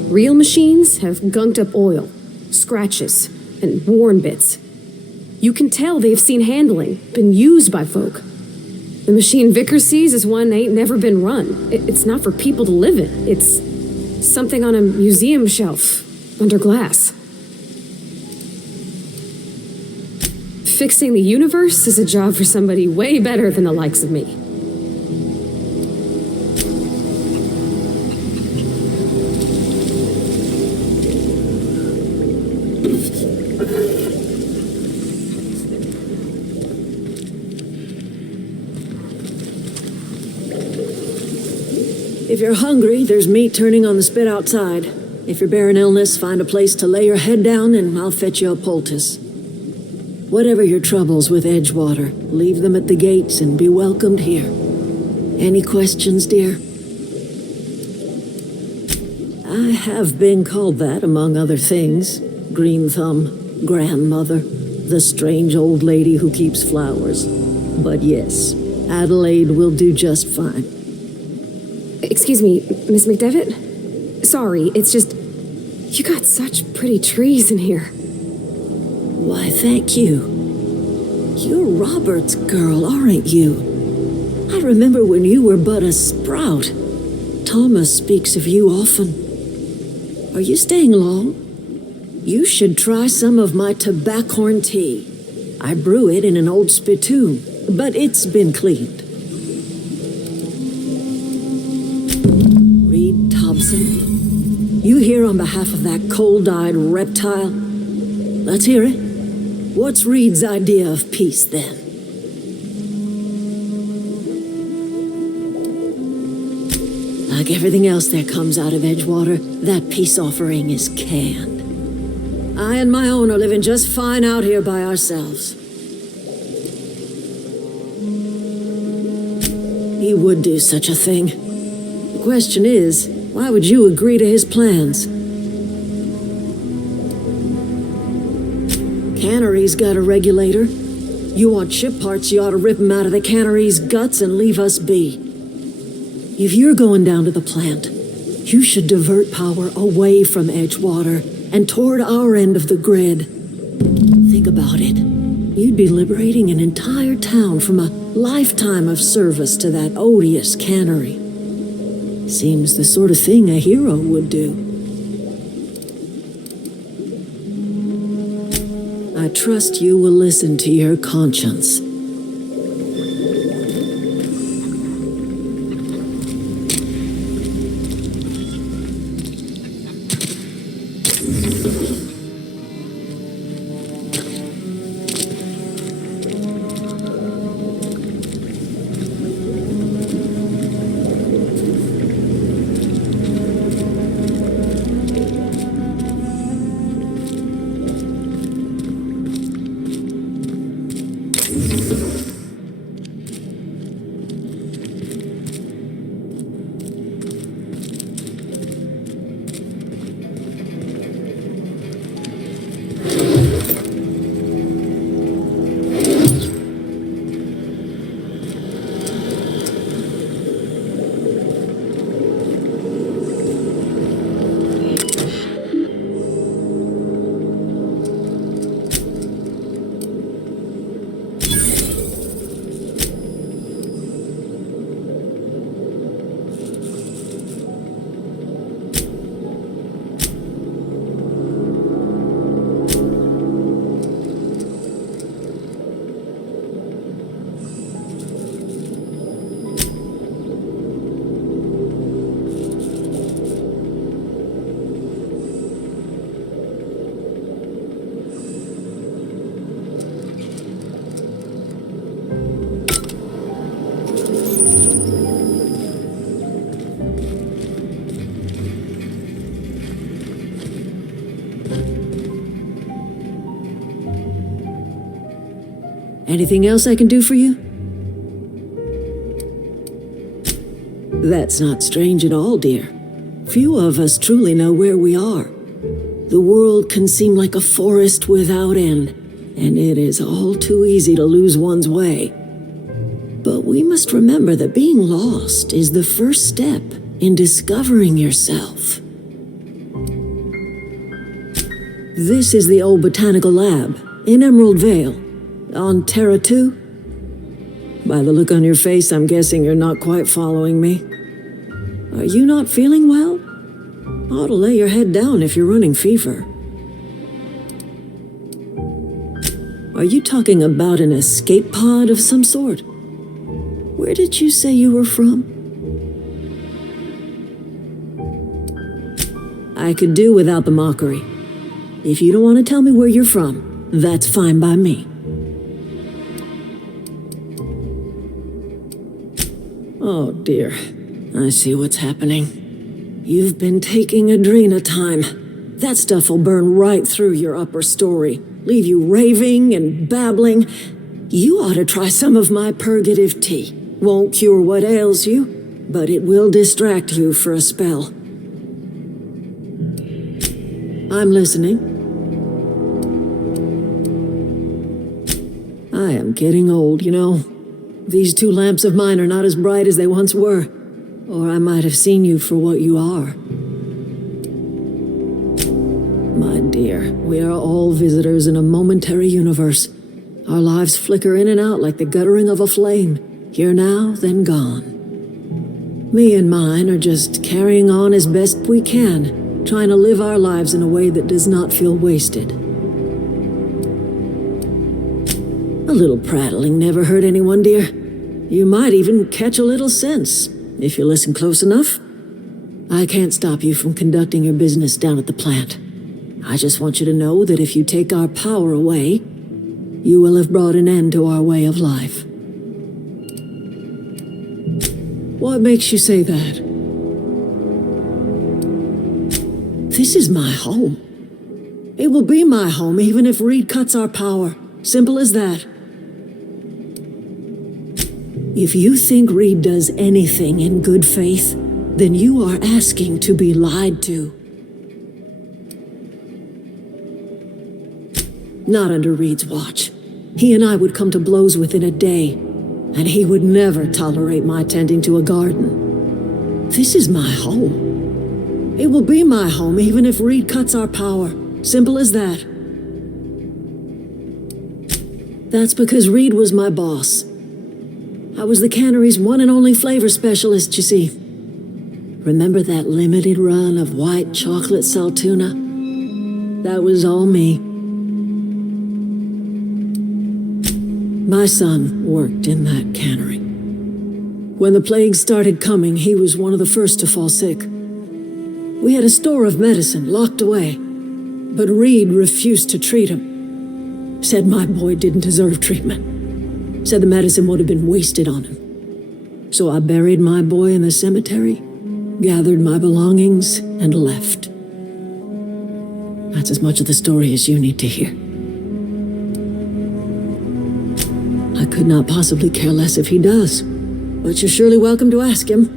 Real machines have gunked up oil, scratches, and worn bits. You can tell they've seen handling, been used by folk. The machine Vickers sees is one that ain't never been run. It's not for people to live in. It's something on a museum shelf, under glass. Fixing the universe is a job for somebody way better than the likes of me. If you're hungry, there's meat turning on the spit outside. If you're bearing illness, find a place to lay your head down and I'll fetch you a poultice. Whatever your troubles with Edgewater, leave them at the gates and be welcomed here. Any questions, dear? I have been called that, among other things. Green Thumb, grandmother, the strange old lady who keeps flowers. But yes, Adelaide will do just fine. Excuse me, Miss McDevitt? Sorry, it's just... You got such pretty trees in here. Why, thank you. You're Robert's girl, aren't you? I remember when you were but a sprout. Thomas speaks of you often. Are you staying long? You should try some of my tobaccorn tea. I brew it in an old spittoon, but it's been cleaned. Reed Thompson, you here on behalf of that cold-eyed reptile? Let's hear it. What's Reed's idea of peace, then? Like everything else that comes out of Edgewater, that peace offering is canned. I and my own are living just fine out here by ourselves. He would do such a thing. The question is, why would you agree to his plans? Cannery's got a regulator. You want ship parts, you ought to rip him out of the cannery's guts and leave us be. If you're going down to the plant, you should divert power away from Edgewater and toward our end of the grid. Think about it. You'd be liberating an entire town from a lifetime of service to that odious cannery. Seems the sort of thing a hero would do. I trust you will listen to your conscience. Anything else I can do for you? That's not strange at all, dear. Few of us truly know where we are. The world can seem like a forest without end, and it is all too easy to lose one's way. But we must remember that being lost is the first step in discovering yourself. This is the old botanical lab in Emerald Vale. On Terra 2? By the look on your face, I'm guessing you're not quite following me. Are you not feeling well? Ought to lay your head down if you're running fever. Are you talking about an escape pod of some sort? Where did you say you were from? I could do without the mockery. If you don't want to tell me where you're from, that's fine by me. Oh dear, I see what's happening. You've been taking Adrena time. That stuff will burn right through your upper story, leave you raving and babbling. You ought to try some of my purgative tea. Won't cure what ails you, but it will distract you for a spell. I'm listening. I am getting old, you know. These two lamps of mine are not as bright as they once were, or I might have seen you for what you are. My dear, we are all visitors in a momentary universe. Our lives flicker in and out like the guttering of a flame, here now, then gone. Me and mine are just carrying on as best we can, trying to live our lives in a way that does not feel wasted. A little prattling never hurt anyone, dear. You might even catch a little sense, if you listen close enough. I can't stop you from conducting your business down at the plant. I just want you to know that if you take our power away, you will have brought an end to our way of life. What makes you say that? This is my home. It will be my home even if Reed cuts our power. Simple as that. If you think Reed does anything in good faith, then you are asking to be lied to. Not under Reed's watch. He and I would come to blows within a day, and he would never tolerate my tending to a garden. This is my home. It will be my home even if Reed cuts our power. Simple as that. That's because Reed was my boss. I was the cannery's one and only flavor specialist, you see. Remember that limited run of white chocolate saltuna? That was all me. My son worked in that cannery. When the plague started coming, he was one of the first to fall sick. We had a store of medicine locked away, but Reed refused to treat him. Said my boy didn't deserve treatment. Said the medicine would have been wasted on him. So I buried my boy in the cemetery, gathered my belongings, and left. That's as much of the story as you need to hear. I could not possibly care less if he does, but you're surely welcome to ask him.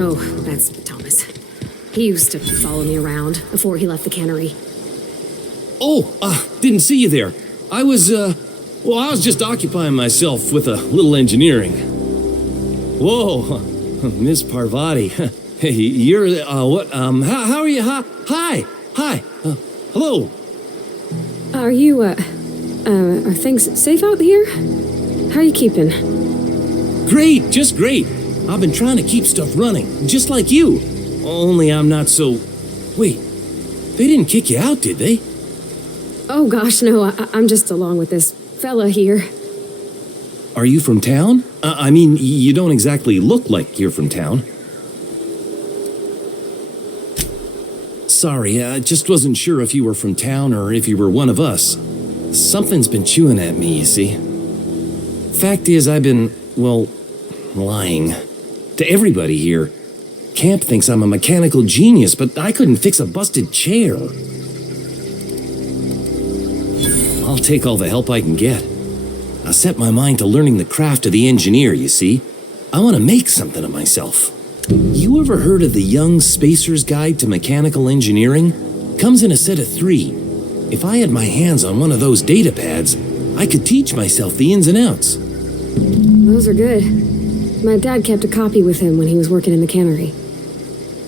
Oh, that's Thomas. He used to follow me around before he left the cannery. Oh, didn't see you there. I was just occupying myself with a little engineering. Whoa, Miss Parvati. Hey, you're, how are you? Hi. Hello. Are you, are things safe out here? How are you keeping? Great, just great. I've been trying to keep stuff running, just like you. Only I'm not so... Wait, they didn't kick you out, did they? Oh gosh, no, I'm just along with this fella here. Are you from town? I mean, you don't exactly look like you're from town. Sorry, I just wasn't sure if you were from town or if you were one of us. Something's been chewing at me, you see. Fact is, I've been, well, lying. To everybody here. Camp thinks I'm a mechanical genius, but I couldn't fix a busted chair. I'll take all the help I can get. I set my mind to learning the craft of the engineer, you see. I want to make something of myself. You ever heard of the Young Spacer's Guide to Mechanical Engineering? Comes in a set of 3. If I had my hands on one of those data pads, I could teach myself the ins and outs. Those are good. My dad kept a copy with him when he was working in the cannery.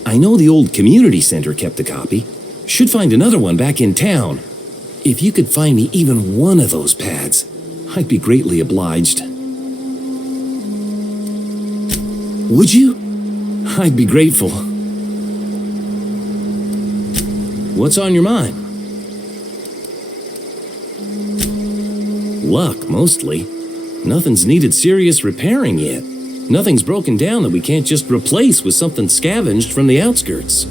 I know the old community center kept a copy. Should find another one back in town. If you could find me even one of those pads, I'd be greatly obliged. Would you? I'd be grateful. What's on your mind? Luck, mostly. Nothing's needed serious repairing yet. Nothing's broken down that we can't just replace with something scavenged from the outskirts.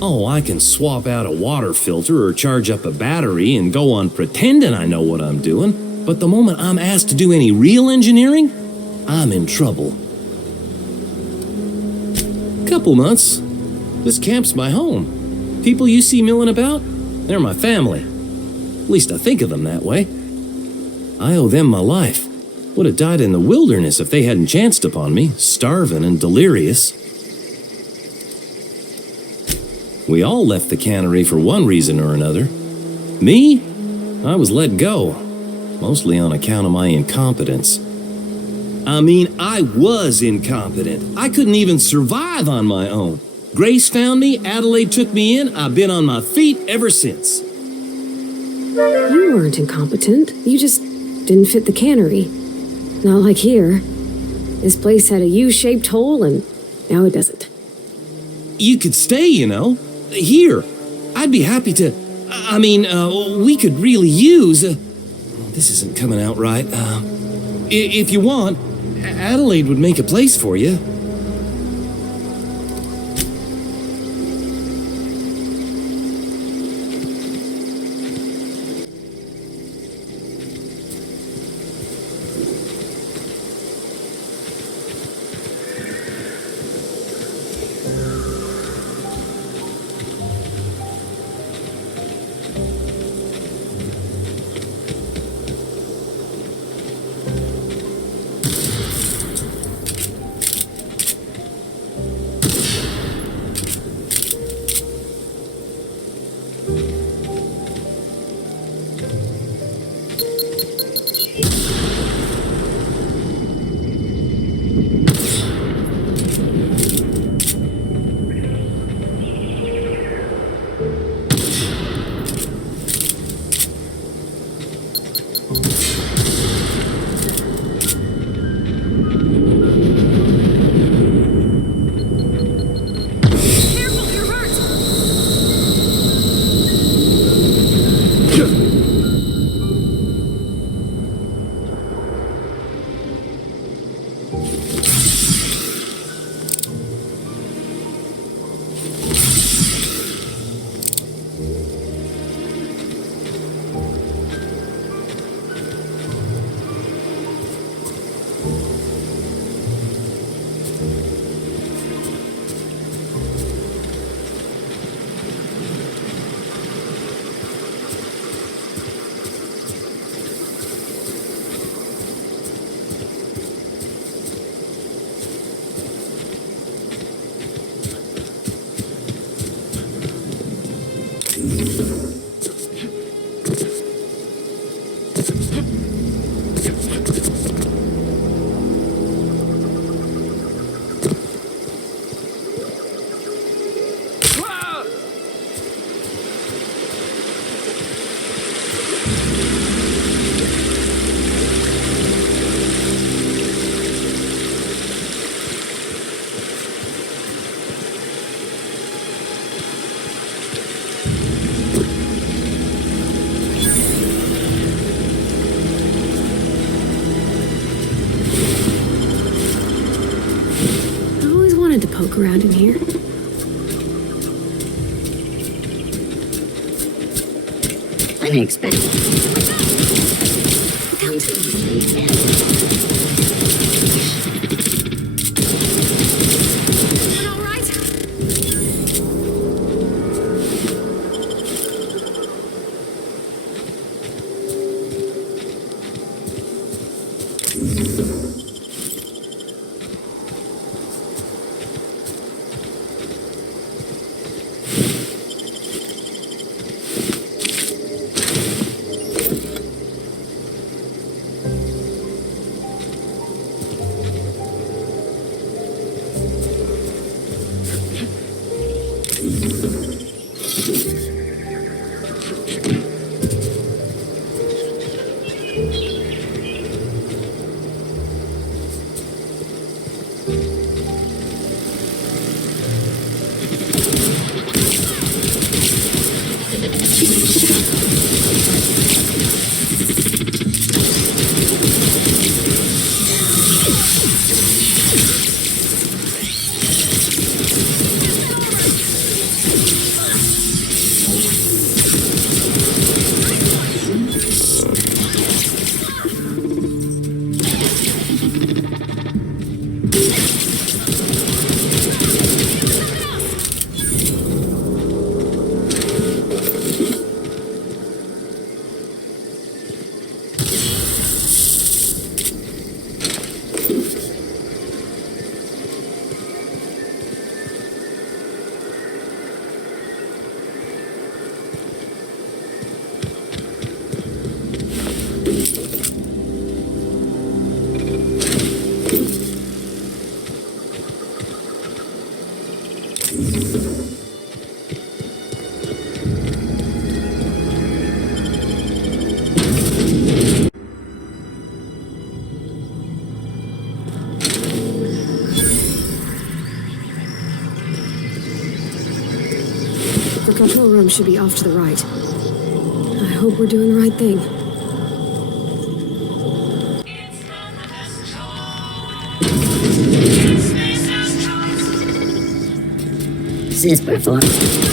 Oh, I can swap out a water filter or charge up a battery and go on pretending I know what I'm doing, but the moment I'm asked to do any real engineering, I'm in trouble. Couple months. This camp's my home. People you see milling about, they're my family. At least I think of them that way. I owe them my life. Would have died in the wilderness if they hadn't chanced upon me, starving and delirious. We all left the cannery for one reason or another. Me? I was let go, mostly on account of my incompetence. I mean, I was incompetent. I couldn't even survive on my own. Grace found me, Adelaide took me in, I've been on my feet ever since. You weren't incompetent. You just didn't fit the cannery. Not like here. This place had a U-shaped hole, and now it doesn't. You could stay, you know. Here. I'd be happy to... we could really use... this isn't coming out right. If you want, Adelaide would make a place for you. Poke around in here. Unexpected. Control room should be off to the right. I hope we're doing the right thing. This performance.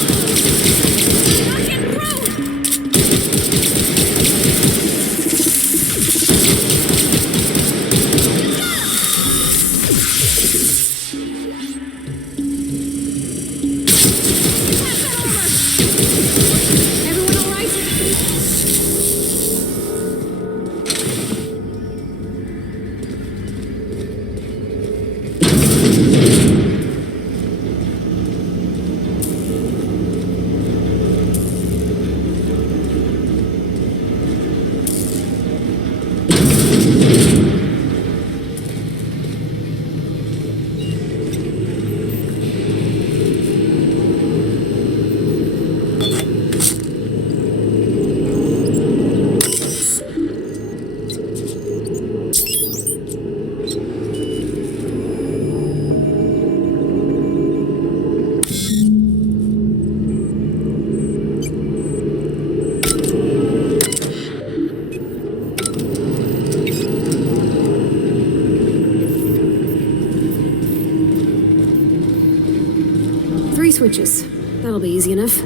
Switches. That'll be easy enough.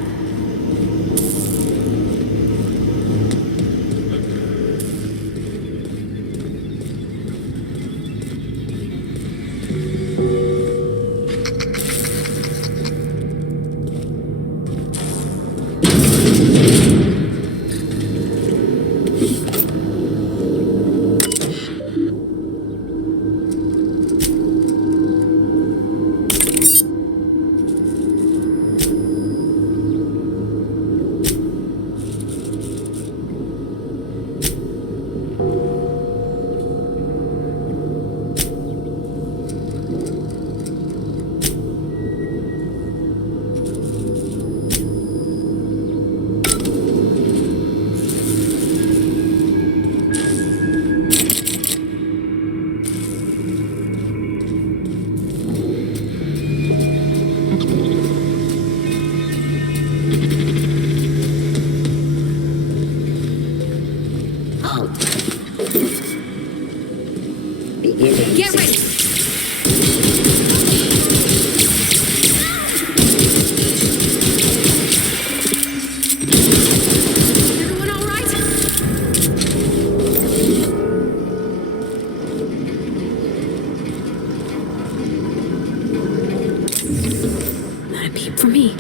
Get ready! Everyone all right? Not a peep for me.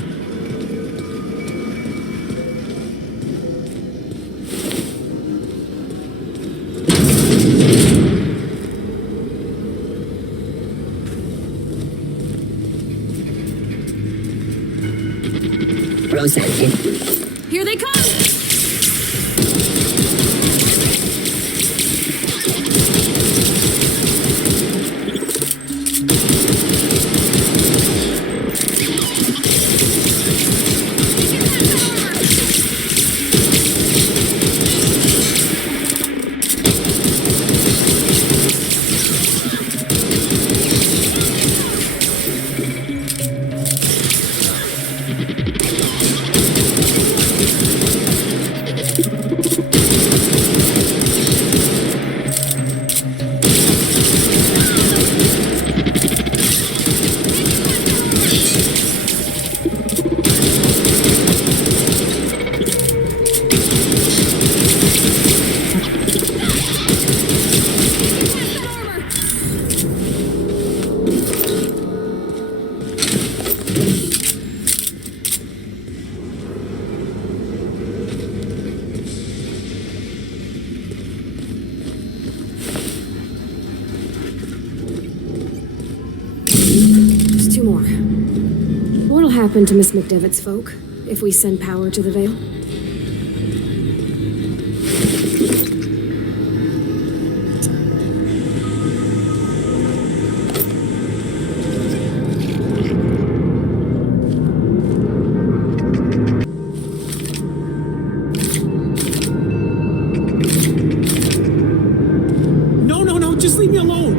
Here they come! What'll happen to Miss McDevitt's folk if we send power to the Vale? No, just leave me alone!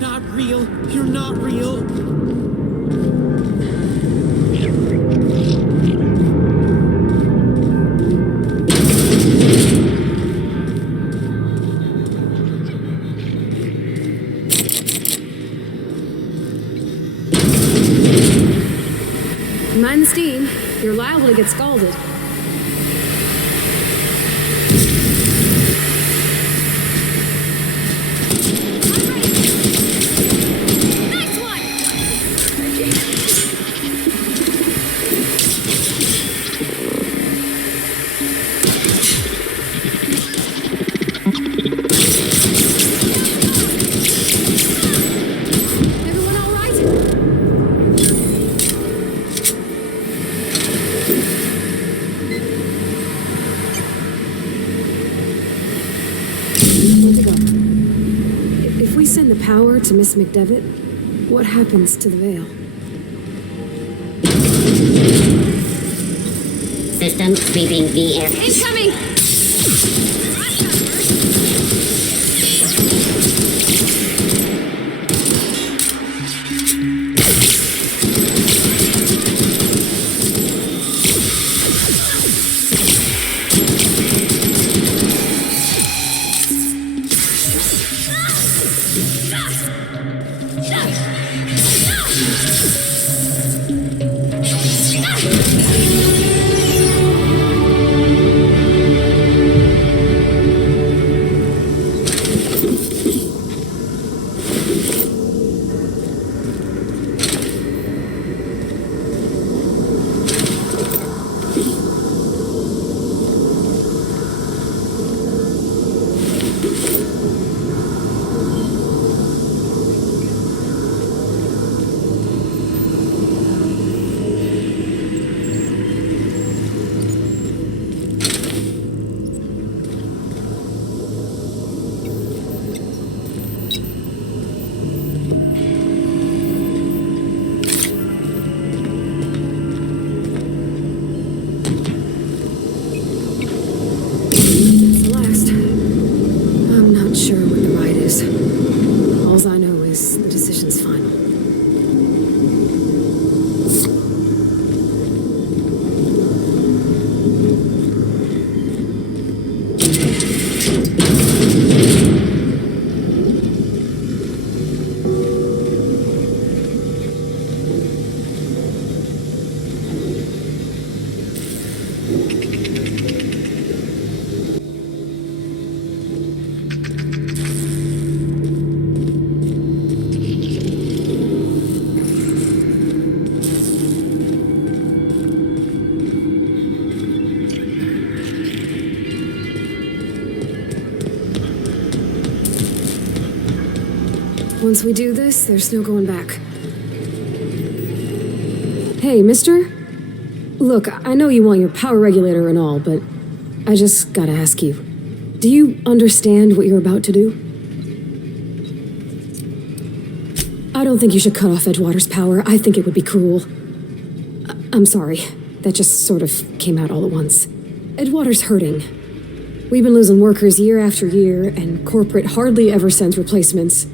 not real. You're not real. Mind the steam. You're liable to get scalded. Power to Miss McDevitt? What happens to the veil? System sweeping VF. Incoming! Once we do this, there's no going back. Hey, mister? Look, I know you want your power regulator and all, but I just gotta ask you. Do you understand what you're about to do? I don't think you should cut off Edgewater's power. I think it would be cruel. I'm sorry. That just sort of came out all at once. Edgewater's hurting. We've been losing workers year after year, and corporate hardly ever sends replacements.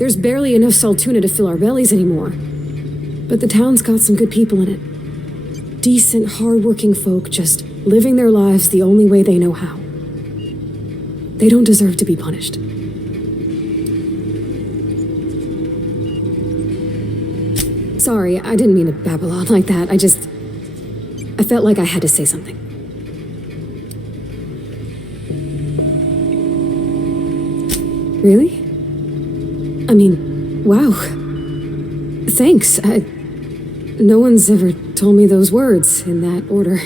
There's barely enough Saltuna to fill our bellies anymore. But the town's got some good people in it. Decent, hard-working folk just living their lives the only way they know how. They don't deserve to be punished. Sorry, I didn't mean to babble on like that. I felt like I had to say something. Really? I mean, wow. Thanks. No one's ever told me those words in that order.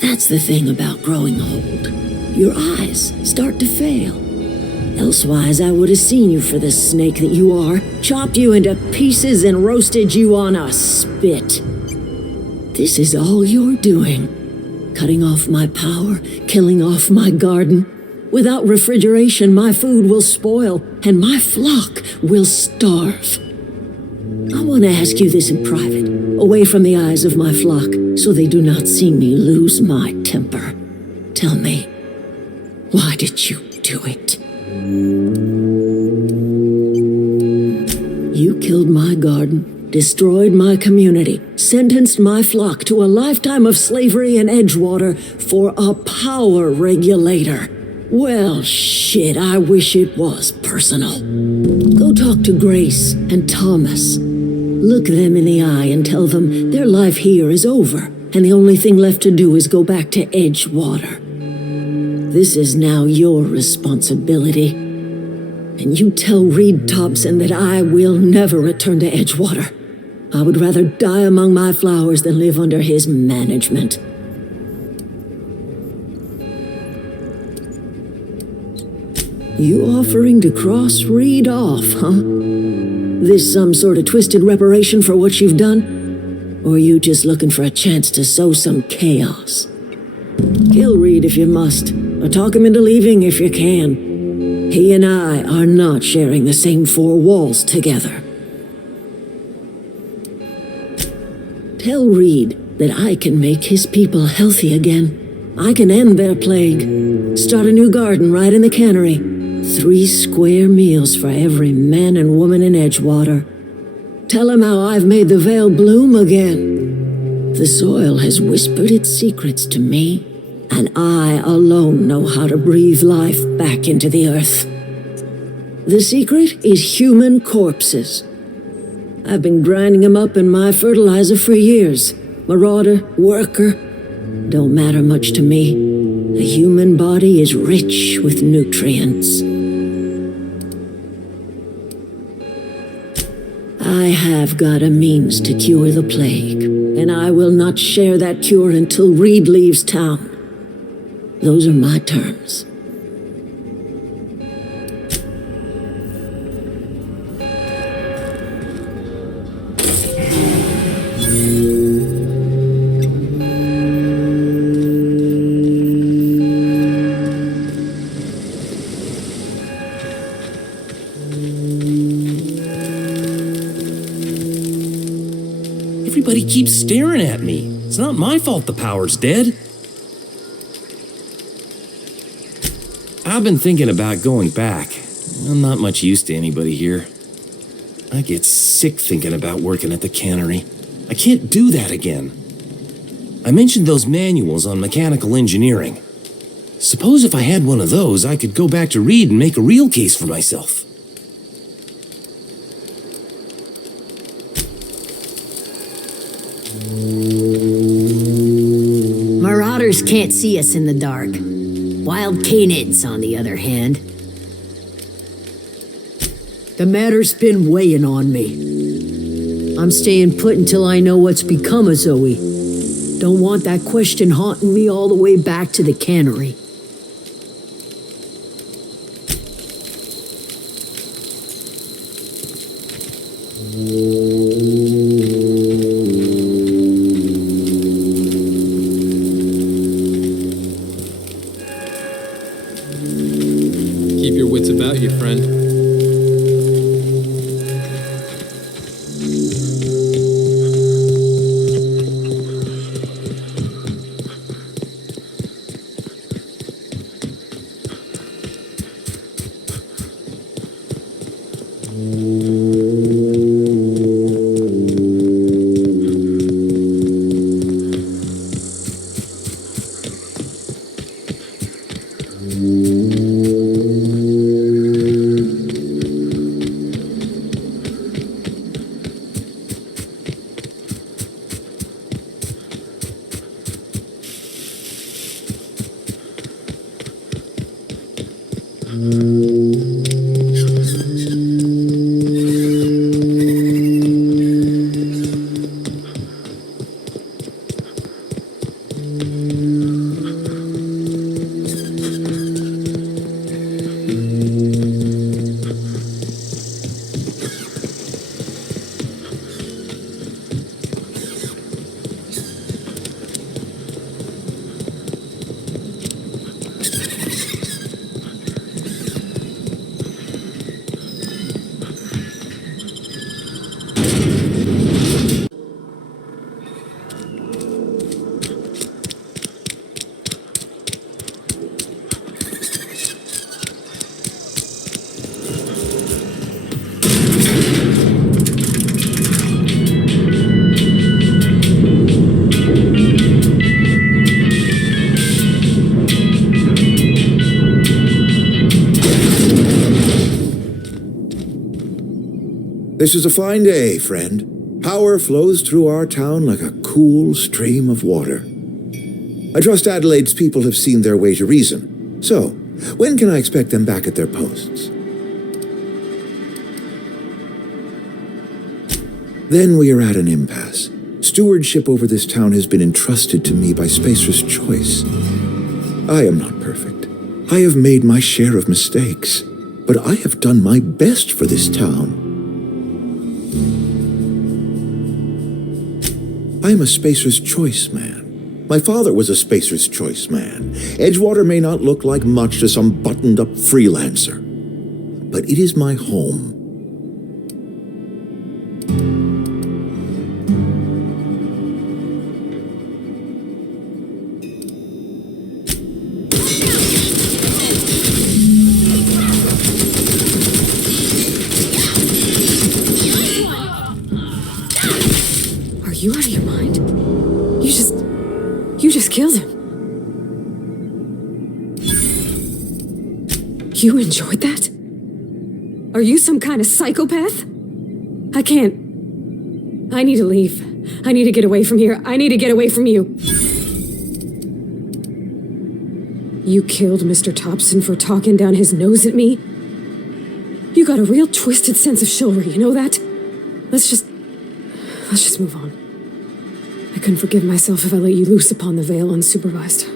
That's the thing about growing old. Your eyes start to fail. Elsewise, I would have seen you for the snake that you are, chopped you into pieces and roasted you on a spit. This is all you're doing. Cutting off my power, killing off my garden. Without refrigeration, my food will spoil, and my flock will starve. I want to ask you this in private, away from the eyes of my flock, so they do not see me lose my temper. Tell me, why did you do it? You killed my garden, destroyed my community, sentenced my flock to a lifetime of slavery in Edgewater for a power regulator. Well, shit, I wish it was personal. Go talk to Grace and Thomas. Look them in the eye and tell them their life here is over, and the only thing left to do is go back to Edgewater. This is now your responsibility. And you tell Reed Thompson that I will never return to Edgewater. I would rather die among my flowers than live under his management. You offering to cross Reed off, huh? This some sort of twisted reparation for what you've done? Or are you just looking for a chance to sow some chaos? Kill Reed if you must, or talk him into leaving if you can. He and I are not sharing the same four walls together. Tell Reed that I can make his people healthy again. I can end their plague. Start a new garden right in the cannery. 3 square meals for every man and woman in Edgewater. Tell him how I've made the Vale bloom again. The soil has whispered its secrets to me, and I alone know how to breathe life back into the earth. The secret is human corpses. I've been grinding them up in my fertilizer for years. Marauder, worker, don't matter much to me. The human body is rich with nutrients. I have got a means to cure the plague, and I will not share that cure until Reed leaves town. Those are my terms. Everybody keeps staring at me. It's not my fault the power's dead. I've been thinking about going back. I'm not much use to anybody here. I get sick thinking about working at the cannery. I can't do that again. I mentioned those manuals on mechanical engineering. Suppose if I had one of those, I could go back to Reed and make a real case for myself. Marauders can't see us in the dark. Wild canids, on the other hand. The matter's been weighing on me. I'm staying put until I know what's become of Zoe. Don't want that question haunting me all the way back to the cannery. Keep your wits about you, friend. This is a fine day, friend. Power flows through our town like a cool stream of water. I trust Adelaide's people have seen their way to reason. So, when can I expect them back at their posts? Then we are at an impasse. Stewardship over this town has been entrusted to me by Spacer's Choice. I am not perfect. I have made my share of mistakes. But I have done my best for this town. I am a Spacer's Choice man. My father was a Spacer's Choice man. Edgewater may not look like much to some buttoned-up freelancer, but it is my home. You out of your mind? You just killed him. You enjoyed that? Are you some kind of psychopath? I can't. I need to leave. I need to get away from here. I need to get away from you. You killed Mr. Thompson for talking down his nose at me? You got a real twisted sense of chivalry, you know that? Let's just move on. I couldn't forgive myself if I let you loose upon the Vale unsupervised.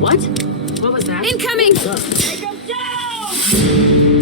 What? What was that? Incoming! Take him down!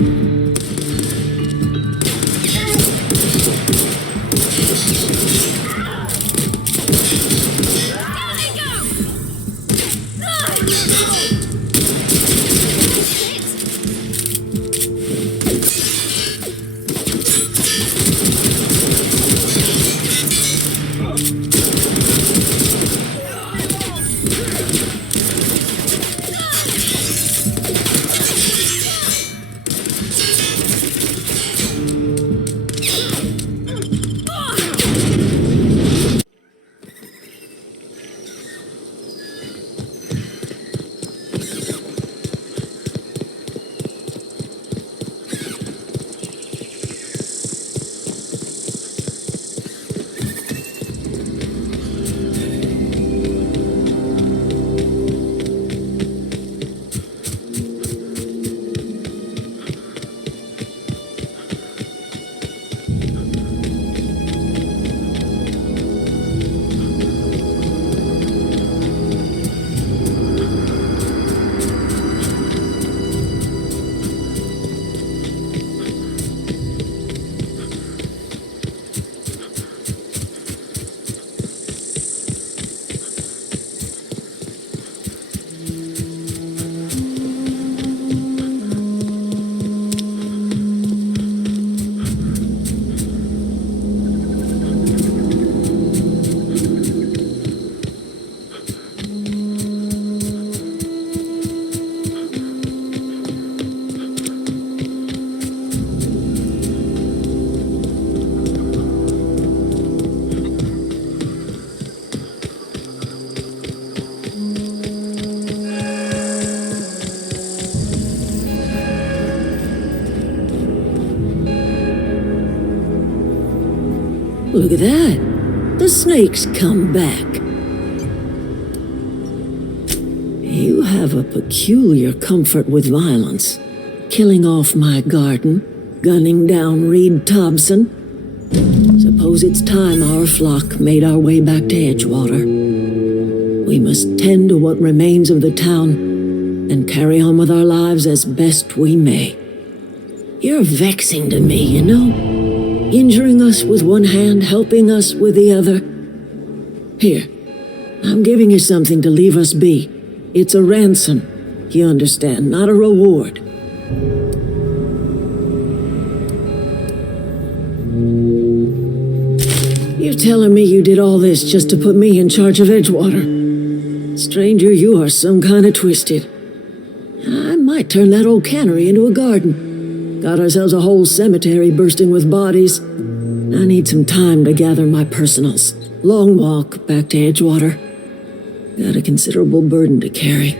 Look at that. The snake's come back. You have a peculiar comfort with violence. Killing off my garden, gunning down Reed Thompson. Suppose it's time our flock made our way back to Edgewater. We must tend to what remains of the town and carry on with our lives as best we may. You're vexing to me, you know? Injuring us with one hand, helping us with the other. Here, I'm giving you something to leave us be. It's a ransom, you understand, not a reward. You're telling me you did all this just to put me in charge of Edgewater? Stranger, you are some kind of twisted. I might turn that old cannery into a garden. Got ourselves a whole cemetery bursting with bodies. I need some time to gather my personals. Long walk back to Edgewater. Got a considerable burden to carry.